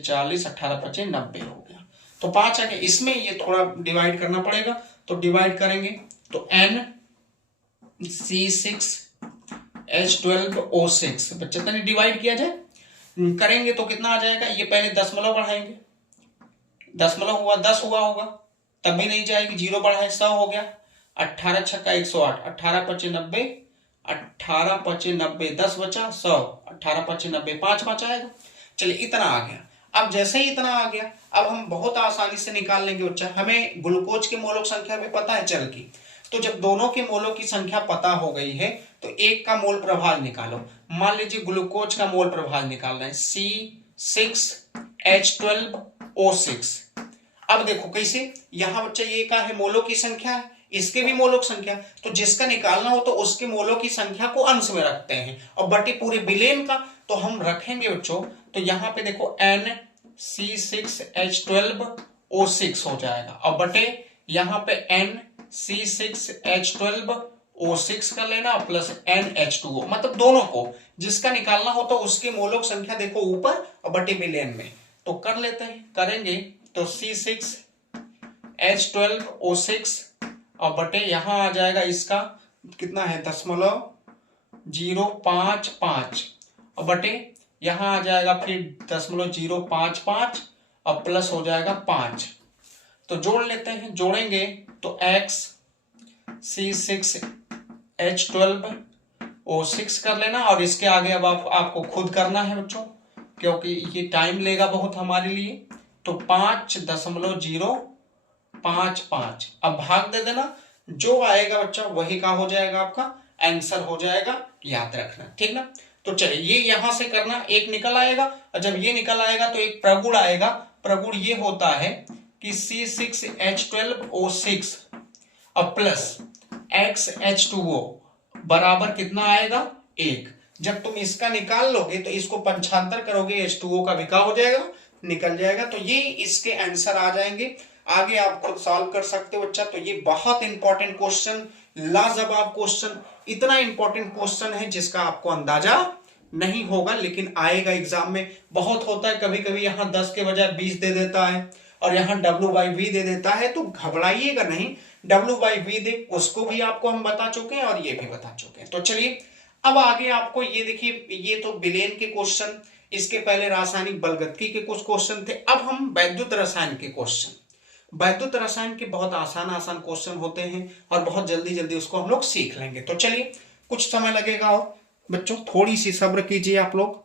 40, 18 पचे 90 हो गया। तो 5 आ गया। इसमें ये थोड़ा डिवाइड करना पड़ेगा, तो डिवाइड करेंगे तो NC6H12O6 बच्चे तने डिवाइड किया जाए करेंगे तो कितना आ जाएगा, ये पहले दशमलव बढ़ाएंगे, दशमलव हुआ 10 हुआ होगा तब भी नहीं जाएगी, 0 बढ़ाए 100 हो गया, 18 छक्का 108, 18 पचे 90, 18 पचे 90, 10 बचा 100, 18 पचे 90, 5 आएगा। चलिए इतना आ गया। अब जैसे ही इतना आ गया अब हम बहुत आसानी से निकाल लेंगे बच्चा, हमें ग्लूकोज की मोलक संख्या भी पता है जल की, तो जब दोनों के मोलों की संख्या पता हो गई है तो एक का मोल प्रभाज निकालो। मान लीजिए ग्लूकोज का मोल प्रभाज निकालना है C6H12O6। अब देखो कैसे, यहां बच्चा ये का है मोलों की संख्या है, इसके भी मोलों की संख्या, तो जिसका निकालना हो तो उसके मोलों की संख्या को अंश में रखते हैं और बटे पूरे विलेन का तो हम रखेंगे बच्चों, तो यहां पे देखो NC6H12O6 हो जाएगा और बटे यहां पे NC6H12O6 कर लेना प्लस NH2O, मतलब दोनों को जिसका निकालना हो तो उसके मोलक संख्या देखो ऊपर और बटे विलेन में, तो कर लेते हैं, करेंगे तो C6H12O6 और बटे यहां आ जाएगा इसका कितना है 0.055 और बटे यहां आ जाएगा फिर 0.055 और प्लस हो जाएगा 5, तो जोड़ लेते हैं, जोड़ेंगे तो XC6H12O6 कर लेना, और इसके आगे अब आपको खुद करना है बच्चों, क्योंकि ये टाइम लेगा बहुत हमारे लिए। तो 5.055, अब भाग दे देना, जो आएगा बच्चा वही का हो जाएगा, आपका आंसर हो जाएगा, याद रखना, ठीक ना। तो चलिए ये यहां से करना, एक निकल आएगा, और जब ये निकल आएगा तो एक प्रगुण आएगा। प्रगुण ये होता है कि C6H12O6 अब प्लस XH2O बराबर कितना आएगा, 1। जब तुम इसका निकाल लोगे तो इसको पंचांतर करोगे, H2O का भी का हो जाएगा, निकल जाएगा। तो ये इसके आंसर आ जाएंगे। आगे आप खुद सॉल्व कर सकते हो बच्चा। तो ये बहुत इंपॉर्टेंट क्वेश्चन, लाजवाब क्वेश्चन, इतना इंपॉर्टेंट क्वेश्चन है जिसका आपको अंदाजा नहीं होगा, लेकिन आएगा एग्जाम में। बहुत होता है कभी कभी यहाँ 10 के बजाय 20 दे देता है, और यहाँ W/V दे देता है, तो घबराइएगा नहीं, W/V दे उसको भी आपको हम बता चुके हैं, और ये भी बता चुके हैं। तो चलिए अब आगे आपको ये देखिए, ये तो विलेन के क्वेश्चन, इसके पहले रासायनिक बलगतिकी के कुछ क्वेश्चन थे। अब हम वैद्युत रसायन के क्वेश्चन, वैद्युत रसायन के बहुत आसान क्वेश्चन होते हैं, और बहुत जल्दी जल्दी उसको हम लोग सीख लेंगे। तो चलिए कुछ समय लगेगा, और बच्चों थोड़ी सी सब्र कीजिए आप लोग।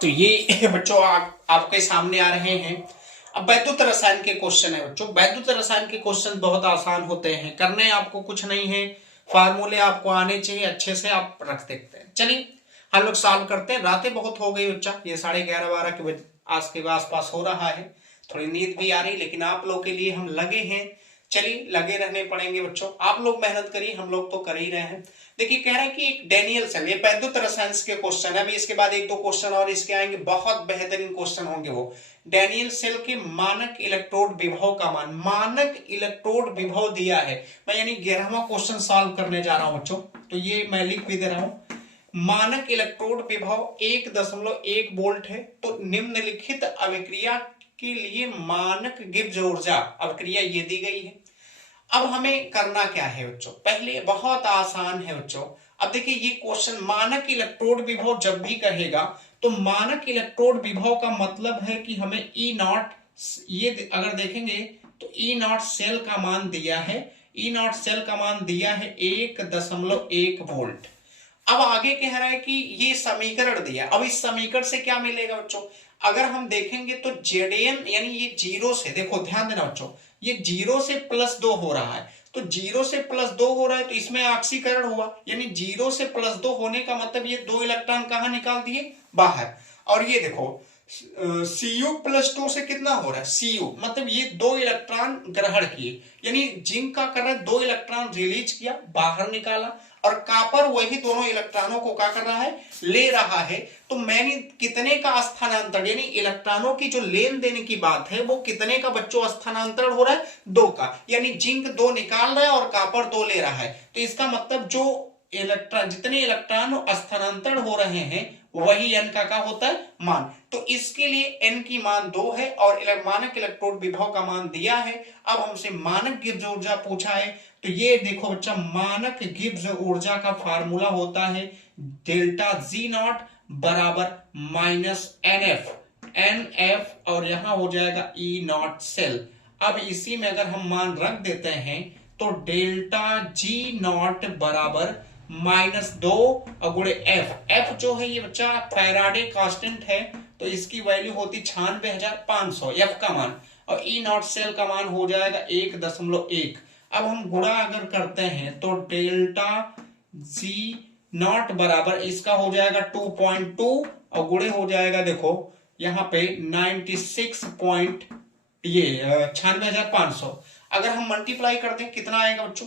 तो ये बच्चों आपके सामने आ रहे हैं। अब वैद्युत रसायन के क्वेश्चन है बच्चों। वैद्युत रसायन के क्वेश्चन बहुत आसान होते हैं, करने आपको कुछ नहीं है, फार्मूले आपको आने चाहिए, अच्छे से आप रख देते हैं। चलिए हम लोग सॉल्व करते हैं। रातें बहुत हो गई बच्चा, ये 11:30-12 के बजे आज के आसपास हो रहा है, थोड़ी नींद भी आ रही, लेकिन आप लोग के लिए हम लगे हैं। चलिए लगे रहने पड़ेंगे बच्चों, आप लोग मेहनत करिए, हम लोग तो कर ही रहे हैं। देखिए कह रहा है कि एक डैनियल सेल, ये वैद्युत रसायन के क्वेश्चन है। अभी इसके बाद 1-2 क्वेश्चन और इसके आएंगे, बहुत बेहतरीन क्वेश्चन होंगे वो। डैनियल सेल के मानक इलेक्ट्रोड विभव का मान, मानक इलेक्ट्रोड विभव दिया है, मैं यानी 11वां क्वेश्चन सॉल्व करने जा रहा हूं बच्चों। तो ये मैं लिख भी दे रहा हूं, मानक इलेक्ट्रोड विभव 1.1 वोल्ट है। तो निम्नलिखित अभिक्रिया के लिए मानक गिब्स ऊर्जा अभिक्रिया ये दी गई है। अब हमें करना क्या है बच्चों, पहले बहुत आसान है बच्चों। अब देखिए ये क्वेश्चन, मानक इलेक्ट्रोड विभव जब भी कहेगा तो मानक इलेक्ट्रोड विभव का मतलब है कि हमें E0, ये अगर देखेंगे तो E0 सेल का मान दिया है, E0 सेल का मान दिया है 1.1 वोल्ट। अब आगे कह रहा है कि ये समीकरण दिया। अब इस समीकरण से क्या मिलेगा बच्चों, अगर हम देखेंगे तो Zn यानी ये 0 से, देखो ध्यान देना बच्चों, ये 0 से +2 हो रहा है। तो 0 से +2 हो रहा है तो इसमें ऑक्सीकरण हुआ, यानी 0 से +2 होने का मतलब ये 2 इलेक्ट्रॉन कहां निकाल दिए, बाहर। और ये देखो Cu+2 से कितना हो रहा है, Cu मतलब ये 2 इलेक्ट्रॉन ग्रहण किए, यानी जिंक का कर रहा है 2 इलेक्ट्रॉन रिलीज किया, बाहर निकाला, और कॉपर वही दोनों इलेक्ट्रॉनों को क्या कर रहा है, ले रहा है। तो मैंने कितने का स्थानांतरण, यानी इलेक्ट्रॉनों की जो लेन देने की बात है वो कितने का बच्चों स्थानांतरण हो रहा है, 2 का, यानी जिंक 2 निकाल रहा है और कॉपर 2 ले रहा है। तो इसका मतलब जो इलेक्ट्रॉन, जितने इलेक्ट्रॉन स्थानांतरण हो रहे हैं वही n का होता है मान। तो इसके लिए n की मान 2 है, और मानक इलेक्ट्रोड विभव का मान दिया है। अब हमसे मानक गिब्स ऊर्जा पूछा है, तो ये देखो बच्चा, मानक गिब्स ऊर्जा का फार्मूला होता है डेल्टा G0 बराबर -NF, NF और यहां हो जाएगा E0 सेल। अब इसी में अगर हम मान रख देते हैं तो डेल्टा G0 बराबर -2 गुणे F, F जो है ये बच्चा फैराडे कांस्टेंट है, तो इसकी वैल्यू होती 96,500 F का मान, और E0 सेल का मान हो जाएगा 1.1। अब हम गुणा अगर करते हैं तो डेल्टा G0 बराबर इसका हो जाएगा 2.2 और गुणे हो जाएगा, देखो यहाँ पे 96,500। अगर हम मल्टीप्लाई कर दें कितना आएगा बच्चों,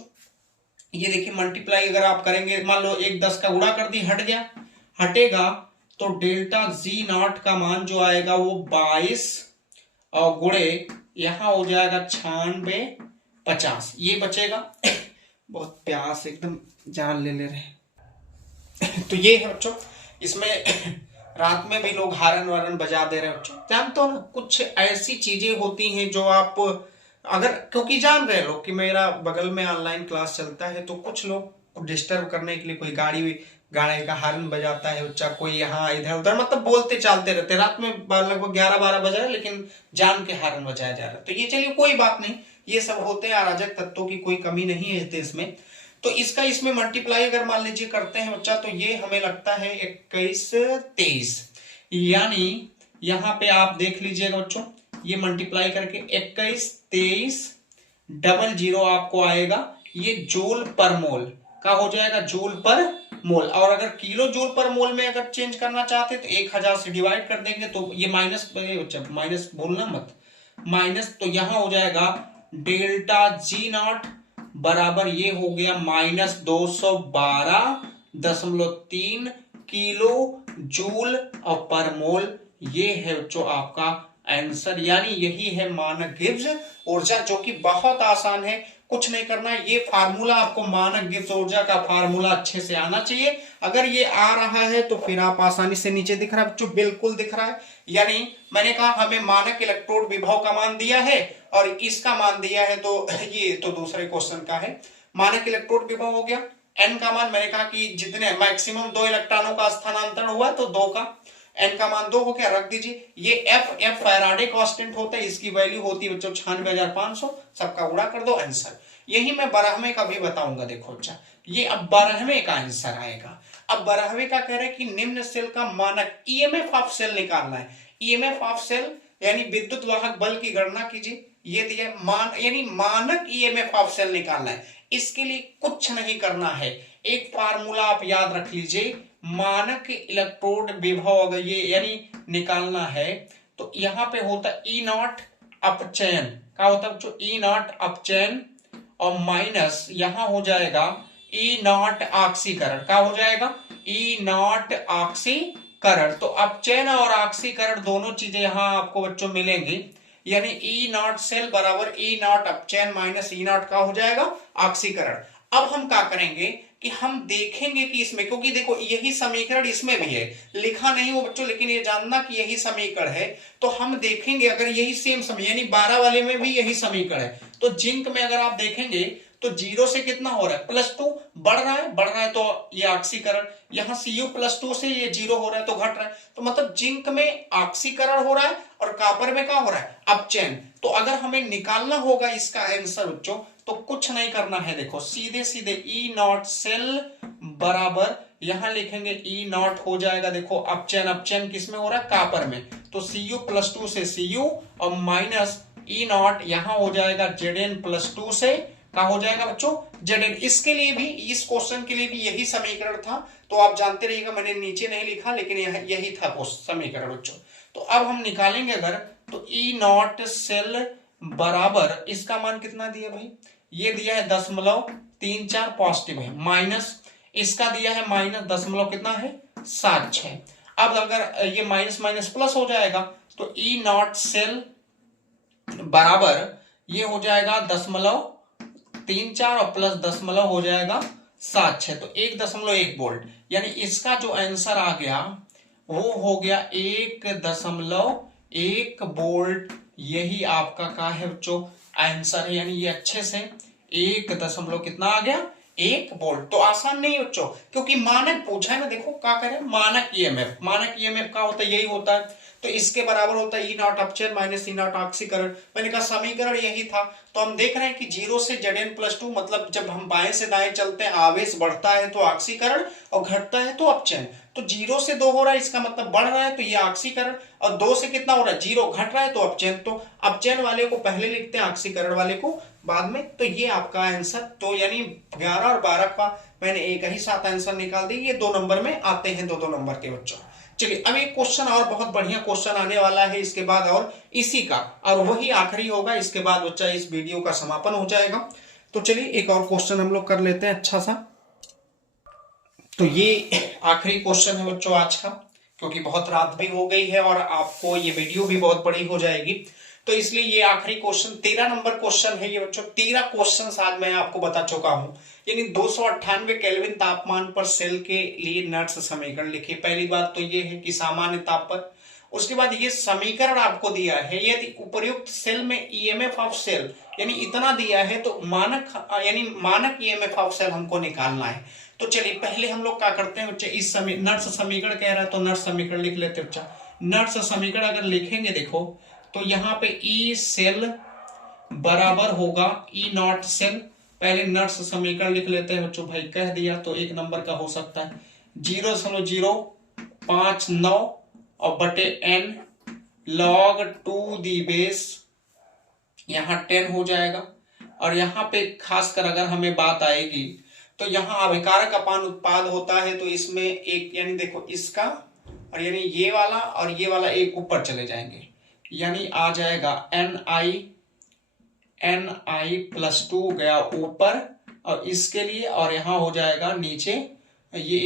ये देखिए मल्टीप्लाई अगर आप करेंगे, मान लो 1 10 का गुणा कर दी, हट गया, हटेगा, तो डेल्टा G0 का मान जो आएगा वो 22 और गुणे यहां हो जाएगा 96,50, ये बचेगा। बहुत प्यास एकदम जान ले रहे तो ये है बच्चों, इसमें रात में भी लोग हारन वारन बजा दे रहे हैं बच्चों, जानते हो ना, कुछ ऐसी चीजें होती हैं जो आप अगर, क्योंकि जान रहे लोग कि मेरा बगल में ऑनलाइन क्लास चलता है, तो कुछ लोग डिस्टर्ब करने के लिए कोई गाड़ी गाड़ी का हॉर्न बजाता है बच्चा, कोई यहाँ इधर उधर मतलब बोलते चालते रहते, रात में लगभग 11-12 बज रहा है लेकिन जान के हॉर्न बजाया जा रहा है। तो ये चलिए कोई बात नहीं, ये सब होते हैं, अराजक तत्वों की कोई कमी नहीं है देश में। तो इसका इसमें मल्टीप्लाई अगर मान लीजिए करते हैं बच्चा, तो ये हमें लगता है 21-23, यानी यहाँ पे आप देख लीजिएगा बच्चों, ये मल्टीप्लाई करके 21-23-00 आपको आएगा, ये जूल पर मोल का हो जाएगा, जूल पर मोल। और अगर किलो जूल पर मोल में अगर चेंज करना चाहते तो 1000 से डिवाइड कर देंगे, तो ये माइनस भूलना मत, माइनस, तो यहां हो जाएगा डेल्टा जी नॉट बराबर ये हो गया -212.3 किलो जूल पर मोल। ये है बच्चों आपका आंसर, यानी यही है मानक गिब्स ऊर्जा, जो कि बहुत आसान है, कुछ नहीं करना है। ये फार्मूला आपको मानक गिब्स ऊर्जा का फार्मूला अच्छे से आना चाहिए। अगर ये आ रहा है तो फिर आप आसानी से, नीचे दिख रहा है बच्चों, बिल्कुल दिख रहा है, यानी मैंने कहा हमें मानक इलेक्ट्रोड विभव का मान दिया है और इसका मान दिया है, तो ये तो दूसरे क्वेश्चन का है। मानक इलेक्ट्रोड विभव हो गया, एन का मान मैंने कहा कि जितने मैक्सिमम 2 इलेक्ट्रॉनों का स्थानांतरण हुआ तो 2 का, एन का मान 2 हो गया, रख दीजिए। ये एफ फैराडे कांस्टेंट होता है, इसकी वैल्यू होती है बच्चों 96,500, सबका गुणा कर दो, आंसर। यही मैं 12वें का भी बताऊंगा, देखो अच्छा, ये अब 12वें का आंसर आएगा। अब 12वें का कह रहे हैं कि निम्न सेल का मानक ईएमएफ ऑफ सेल निकालना है। ईएमएफ ऑफ सेल यानी विद्युत वाहक बल की गणना कीजिए, ये दिया यानी मानक ईएमएफ ऑफ सेल निकालना है। इसके लिए कुछ नहीं करना है, एक फार्मूला आप याद रख लीजिए, मानक इलेक्ट्रोड विभव अगर ये यानी निकालना है तो यहां पे होता ई नॉट अपचयन, क्या होता है बच्चों, ई नॉट अपचयन, और माइनस यहां हो जाएगा ई नॉट ऑक्सीकरण, क्या हो जाएगा, ई नॉट ऑक्सीकरण। तो अपचयन और ऑक्सीकरण दोनों चीजें यहां आपको बच्चों मिलेंगी, यानी ई नॉट सेल बराबर ई नॉट अपचयन माइनस ई नॉट का हो जाएगा ऑक्सीकरण। अब हम क्या करेंगे कि हम देखेंगे कि इसमें, क्योंकि देखो यही समीकरण इसमें भी है, लिखा नहीं हो बच्चों लेकिन ये जानना कि यही समीकरण है, तो हम देखेंगे अगर यही सेम समीकरण यानी 12 वाले में भी यही समीकरण है, तो जिंक में अगर आप देखेंगे तो 0 से कितना हो रहा है, +2 बढ़ रहा है तो ये ऑक्सीकरण, यहां Cu +2 से ये 0 हो रहा है तो घट रहा है, तो मतलब जिंक में ऑक्सीकरण हो रहा है और कॉपर में क्या हो रहा है, अपचयन। तो अगर हमें निकालना होगा इसका आंसर बच्चों, तो कुछ नहीं करना है, देखो सीधे सीधे ई नॉट सेल बराबर यहां लिखेंगे ई नॉट हो जाएगा, देखो अपचयन किसमें हो रहा है, कॉपर में, तो Cu +2 से Cu और माइनस ई नॉट यहां हो जाएगा Zn+2 से, क्या हो जाएगा बच्चों, Zn। इसके लिए भी, इस क्वेश्चन के लिए भी यही समीकरण था, तो आप जानते रहिएगा, मैंने नीचे नहीं लिखा लेकिन यही था समीकरण बच्चों। तो अब हम निकालेंगे अगर, तो ई नॉट सेल बराबर इसका मान कितना दिया भाई, ये दिया है 0.34 पॉजिटिव है, माइनस इसका दिया है माइनस दशमलव कितना है 76। अब अगर ये माइनस माइनस प्लस हो जाएगा तो ई नॉट सेल बराबर ये हो जाएगा 0.34 और प्लस दशमलव हो जाएगा 76, तो 1.1 वोल्ट, यानी इसका जो आंसर आ गया वो हो गया 1.1 वोल्ट। यही आपका क्या है बच्चों आंसर है, यानी ये अच्छे से 1 कितना आ गया 1 वोल्ट। तो आसान नहीं बच्चों, क्योंकि मानक पूछा है ना, देखो क्या करें, मानक ईएमएफ क्या होता है, यही होता है, तो इसके बराबर होता है ई नॉट अपचयन माइनस ई नॉट ऑक्सीकरण। मैंने कहा समीकरण यही था, तो हम देख रहे हैं कि 0 से Zn+2 मतलब जब हम बाएं से दाएं चलते हैं आवेश बढ़ता है तो ऑक्सीकरण और घटता है तो अपचयन, तो 0 से 2 हो रहा है इसका मतलब बढ़ रहा है तो ये ऑक्सीकरण, और 2 से कितना हो रहा है 0 घट रहा है तो अपचयन, तो अपचयन वाले को पहले लिखते हैं ऑक्सीकरण वाले को बाद में। तो ये आपका आंसर, तो यानी 11 और 12 का मैंने एक ही साथ आंसर निकाल दी, ये 2 नंबर में आते हैं, 2 नंबर के बच्चों। चलिए अब एक क्वेश्चन और बहुत बढ़िया क्वेश्चन आने वाला है इसके बाद, और इसी का और वही आखिरी होगा, इसके बाद बच्चा इस वीडियो का समापन हो जाएगा। तो चलिए एक और क्वेश्चन हम लोग कर लेते हैं अच्छा सा। तो ये आखिरी क्वेश्चन है बच्चों आज का, क्योंकि बहुत रात भी हो गई है और आपको ये वीडियो भी बहुत बड़ी हो जाएगी, तो इसलिए ये आखिरी क्वेश्चन 13 नंबर क्वेश्चन है ये बच्चों। 13 क्वेश्चन आज मैं आपको बता चुका हूं, यानी 298 केल्विन तापमान पर सेल के लिए नट्स समीकरण लिखिए। पहली बात तो ये है कि सामान्य ताप पर, उसके बाद ये समीकरण आपको दिया है, यदि उपर्युक्त सेल में ईएमएफ ऑफ सेल यानी इतना दिया है तो मानक ईएमएफ ऑफ सेल हमको निकालना है। तो चलिए पहले हम लोग क्या करते हैं बच्चे, इस नर्स समीकरण कह रहा है तो नर्स समीकरण लिख लेते हैं बच्चा। नर्स समीकरण अगर लिखेंगे देखो तो यहाँ पे ई सेल बराबर होगा ई नॉट सेल। पहले नर्स समीकरण लिख लेते हैं बच्चों, भाई कह दिया तो एक नंबर का हो सकता है 0.059 और बटे n log 2 दी बेस यहां 10 हो जाएगा। और यहां पे खासकर अगर हमें बात आएगी तो यहां अभिकारक अपान उत्पाद होता है, तो इसमें एक यानी देखो इसका और यानी ये वाला और ये वाला एक ऊपर चले जाएंगे, यानी आ जाएगा ni +2 गया ऊपर और इसके लिए, और यहां हो जाएगा नीचे ये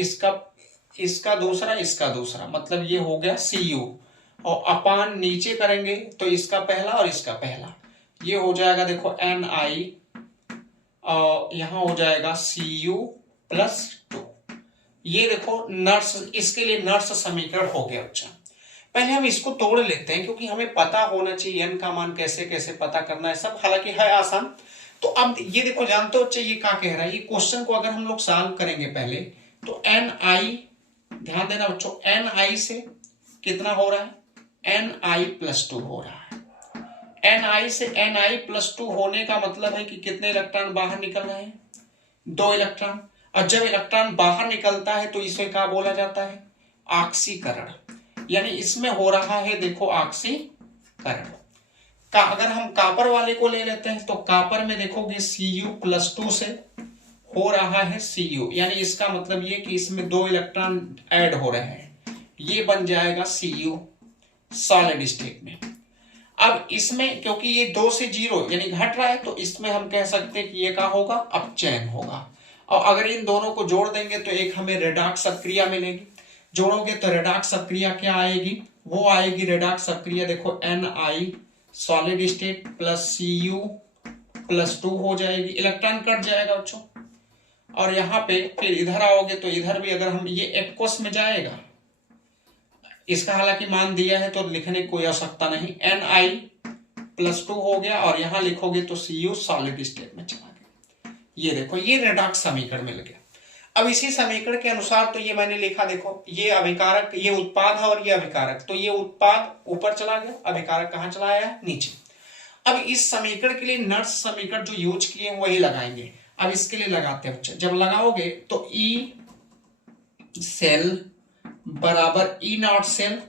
इसका दूसरा मतलब ये हो गया Cu, और अपान नीचे करेंगे तो इसका पहला और इसका पहला, ये हो जाएगा देखो ni और यहां हो जाएगा Cu+2। ये देखो नर्स, इसके लिए नर्स समीकरण हो गया बच्चा। पहले हम इसको तोड़ लेते हैं क्योंकि हमें पता होना चाहिए n का मान कैसे कैसे पता करना है, सब हालांकि है आसान। तो अब ये देखो जानते हो बच्चे ये क्या कह रहा है, ये क्वेश्चन को अगर हम लोग सॉल्व करेंगे पहले तो ni, ध्यान देना बच्चों, ni से कितना हो रहा है, ni+2 हो रहा है। ni से ni+2 होने का मतलब है कि कितने इलेक्ट्रॉन बाहर निकल रहे हैं, 2 इलेक्ट्रॉन। और जब इलेक्ट्रॉन बाहर निकलता है तो इसे क्या बोला जाता है, ऑक्सीकरण, यानी इसमें हो रहा है देखो ऑक्सीकरण का। अगर हम कॉपर वाले को ले लेते हैं तो कॉपर में देखोगे Cu+2 से हो रहा है Cu, यानी इसका मतलब ये कि इसमें 2 इलेक्ट्रॉन ऐड हो रहे हैं, ये बन जाएगा Cu सॉलिड स्टेट में। अब इसमें क्योंकि ये 2 से 0 यानी घट रहा है तो इसमें हम कह सकते हैं कि ये क्या होगा, अपचयन होगा। और अगर इन दोनों को जोड़ देंगे तो एक हमें रेडॉक्स अक्रिया मिलेगी। जोड़ोगे तो रेडॉक्स अक्रिया क्या आएगी, वो आएगी रेडॉक्स अक्रिया देखो Ni सॉलिड स्टेट +Cu+2 हो जाएगी, इलेक्ट्रॉन कट जाएगा बच्चों। और यहां पे फिर इधर आओगे तो इधर भी अगर हम ये एक्वस में जाएगा, इसका हालांकि मान दिया है तो लिखने की कोई आवश्यकता नहीं, Ni+2 हो गया और यहां लिखोगे तो Cu सॉलिड स्टेट में चला गया। ये देखो ये रेडॉक्स समीकरण मिल गया। अब इसी समीकरण के अनुसार तो ये मैंने लिखा देखो, ये अभिकारक, ये उत्पाद है और ये अभिकारक, तो ये उत्पाद ऊपर चला गया, अभिकारक कहां चला आया, नीचे। अब इस समीकरण के लिए नर्स समीकरण जो यूज किए वही लगाएंगे। अब इसके लिए लगाते हैं बच्चे, जब लगाओगे तो ई सेल बराबर ई नॉट सेल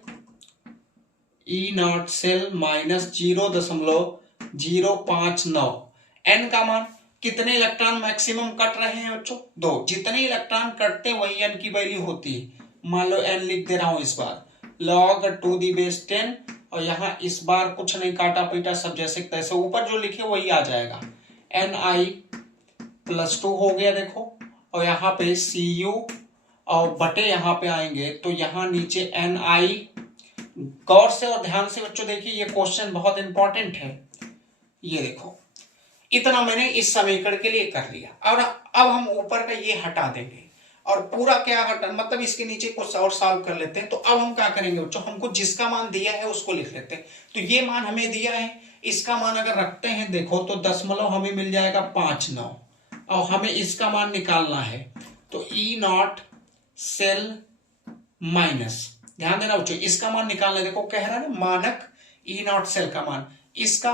-0.059। n का मान, कितने इलेक्ट्रॉन मैक्सिमम कट रहे हैं बच्चों, 2। जितने इलेक्ट्रॉन कटते हैं वही n की वैल्यू होती है। मान लो n लिख दे रहा हूं इस बार log 2 दी बेस 10, और यहां इस बार कुछ नहीं काटा पीटा, सब जैसे तैसे ऊपर जो लिखे वही आ जाएगा। Ni+2 हो गया देखो, और यहाँ पे Cu और बटे यहाँ पे आएंगे तो यहाँ नीचे Ni। गौर से और ध्यान से बच्चों देखिए, ये क्वेश्चन बहुत इंपॉर्टेंट है। ये देखो इतना मैंने इस समीकरण के लिए कर लिया, और अब हम ऊपर का ये हटा देंगे और पूरा क्या हटा, मतलब इसके नीचे कुछ और सॉल्व कर लेते हैं। तो अब हम क्या करेंगे बच्चों, हमको जिसका मान दिया है उसको लिख लेते हैं। तो ये मान हमें दिया है, इसका मान अगर रखते हैं देखो तो दशमलव हमें मिल जाएगा 5.9, और हमें इसका मान निकालना है तो ई नॉट सेल माइनस, ध्यान देना बच्चों इसका मान निकालना है। देखो कह रहा है ना मानक ई नॉट सेल का मान इसका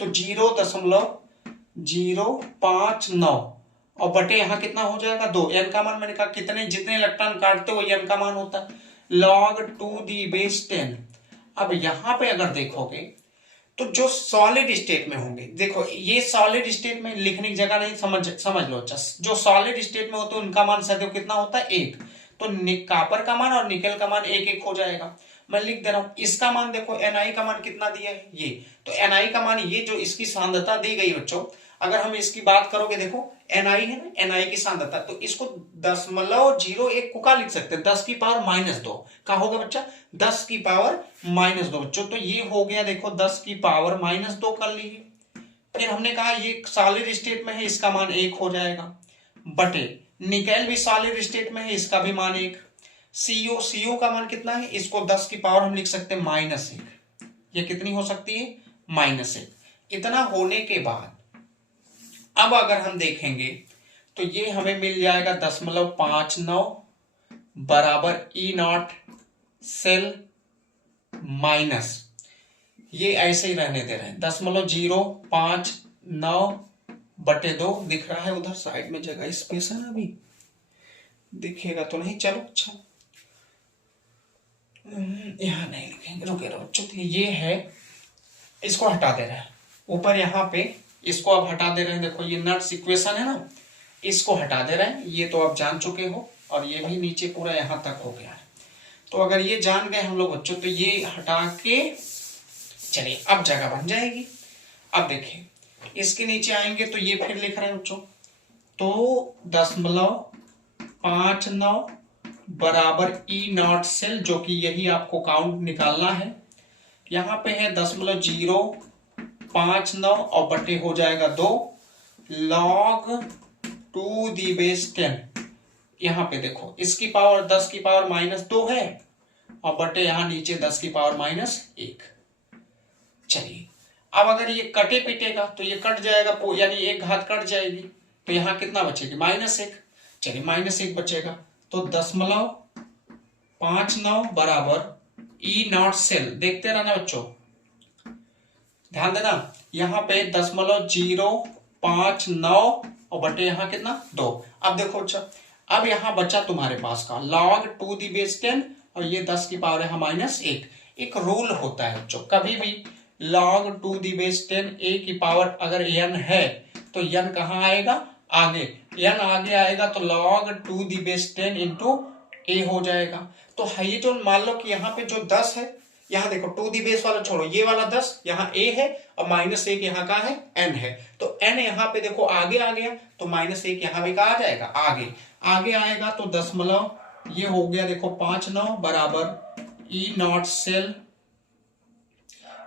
तो 0.059 और बटे यहां कितना हो जाएगा 2। n का मान मैंने कहा कितने, जितने इलेक्ट्रॉन काटते हो n का मान होता है log 2 दी बेस 10। अब यहां पे अगर देखोगे तो जो सॉलिड स्टेट में होंगे, देखो ये सॉलिड स्टेट में लिखने की जगह नहीं, समझ लो अच्छा, जो सॉलिड स्टेट में होते हैं उनका मान सदैव कितना होता है 1। तो कॉपर का मान और निकेल का मान 1-1 हो जाएगा। मैं लिख दे रहा हूं इसका मान, देखो Ni का मान कितना दिया है ये, तो Ni का मान ये जो इसकी सांद्रता दी गई बच्चों, अगर हम इसकी बात करोगे देखो Ni है ना, Ni की सांद्रता, तो इसको 0.01 को क्या लिख सकते हैं, 10 की पावर -2 का होगा बच्चा, 10 की पावर -2 बच्चों। तो ये हो गया देखो 10 की पावर -2 कर लीजिए। फिर हमने कहा ये सॉलिड स्टेट में है, इसका मान 1 हो जाएगा, बटे निकेल भी सॉलिड स्टेट में है, इसका भी मान 1। Cu का मान कितना है, इसको 10 की पावर हम लिख सकते हैं -1, ये कितनी हो सकती है -1। इतना होने के बाद अब अगर हम देखेंगे तो ये हमें मिल जाएगा 0.59 बराबर ई नॉट सेल माइनस, ये ऐसे ही रहने दे रहे हैं 0.059/2 दिख रहा है। उधर साइड में जगह स्पेस है ना, अभी दिखेगा तो नहीं, चलो अच्छा यहां नहीं लिखेंगे, रुके रहो बच्चों। ये है, इसको हटा दे रहे हैं ऊपर यहाँ पे, इसको अब हटा दे रहे हैं। देखो ये नट्स इक्वेशन है ना, इसको हटा दे रहे हैं, ये तो आप जान चुके हो, और ये भी नीचे पूरा यहाँ तक हो गया है। तो अगर ये जान गए हम लोग बच्चों, तो ये हटा के चलिए अब जगह बन जाएगी। अब देखिए इसके नीचे आएंगे तो ये फिर लिख रहे हैं बच्चों, तो 0.59 बराबर ई नॉट सेल, जो कि यही आपको काउंट निकालना है। यहाँ पे है 0.59 और बटे हो जाएगा 2 log 2⁻10। यहाँ पे देखो इसकी पावर 10 की पावर -2 है, और बटे यहाँ नीचे 10 की पावर -1। चलिए अब अगर ये कटे पिटेगा तो ये कट जाएगा, यानी एक घात कट जाएगी, तो यहाँ कितना बचेगी -1। चलिए -1 बचेगा, तो 0.59 बराबर ई नॉट सेल, देखते रहना बच्चों, ध्यान देना, यहाँ पे 0.059 और बटे यहाँ कितना 2। अब देखो अच्छा, अब यहाँ बचा तुम्हारे पास का log 2⁻10 और ये 10 की पावर यहाँ -1। एक रूल होता है बच्चों, कभी भी log 2⁻10 a की पावर अगर n है तो n कहाँ आएगा, आगे, n आगे आएगा तो log 2⁻10 इंटू a हो जाएगा। तो ये जो मान लो कि यहाँ पे जो 10 है, यहाँ देखो 2 वाला छोड़ो, ये वाला 10 यहाँ a है और -1 यहाँ का है n है, तो n यहाँ पे देखो आगे आ गया, तो -1 यहाँ भी कहा जाएगा आगे आएगा, तो 10 ये हो गया देखो 59 बराबर ई नॉट सेल,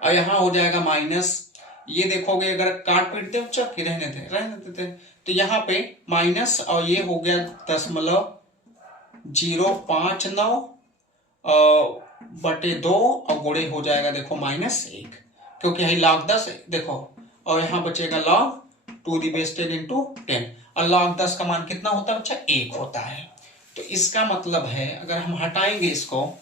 और यहाँ हो जाएगा माइनस, ये देखोगे अगर काट पीटते हो बच्चा कि रहने देते, तो यहाँ पे माइनस, और ये हो गया 0.059 बटे 2 और गुणे हो जाएगा देखो -1, क्योंकि यही log 10 देखो, और यहाँ बचेगा log 2⁻10 इंटू 10, और log 10 का मान कितना होता है बच्चा, 1 होता है। तो इसका मतलब है अगर हम हटाएंगे इसको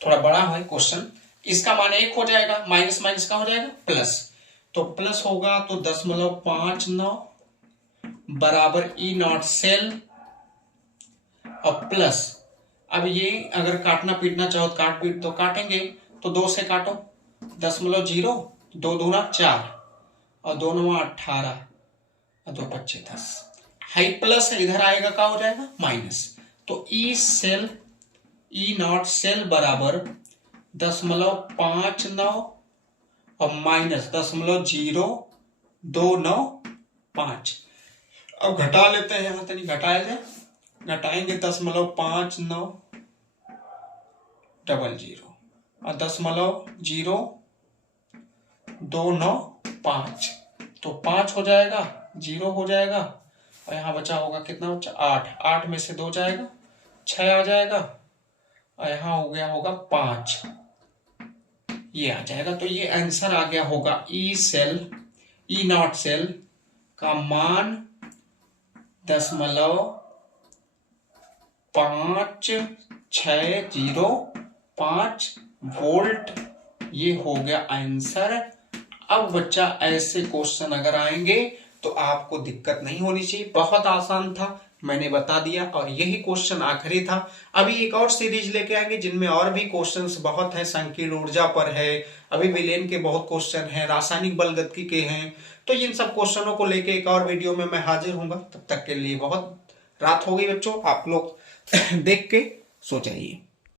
थोड़ा बड़ा है क्वेश्चन, इसका मान 1 हो जाएगा, माइनस माइनस का हो जाएगा प्लस, तो प्लस होगा, तो 0.59 बराबर ई नॉट सेल और प्लस, अब ये अगर काटना पीटना चाहो तो काट पीट तो काटेंगे, तो 2 से काटो, 0.0 2 दूना 4 और 2 9 18 और 2 5 10, हाई प्लस है, इधर आएगा क्या हो जाएगा माइनस, तो ई नॉट सेल बराबर 0.59 और माइनस 0.0295। अब घटा लेते हैं, यहाँ तक घटाया जाए, घटाएंगे 0.5900 और 0.0295, तो 5 हो जाएगा, 0 हो जाएगा, और यहाँ बचा होगा कितना बचा 8 में से 2 जाएगा 6 आ जाएगा, और यहाँ हो गया होगा 5, ये आ जाएगा। तो ये आंसर आ गया होगा ई नॉट सेल का मान 0.5605 वोल्ट, ये हो गया आंसर। अब बच्चा ऐसे क्वेश्चन अगर आएंगे तो आपको दिक्कत नहीं होनी चाहिए, बहुत आसान था, मैंने बता दिया, और यही क्वेश्चन आखिरी था। अभी एक और सीरीज लेके आएंगे जिनमें और भी क्वेश्चंस बहुत हैं, संकीर्ण ऊर्जा पर है, अभी विलेन के बहुत क्वेश्चन हैं, रासायनिक बलगतिकी के हैं, तो इन सब क्वेश्चनों को लेके एक और वीडियो में मैं हाजिर हूंगा। तब तक के लिए बहुत रात हो गई बच्चों, आप लोग देख के सो जाइए।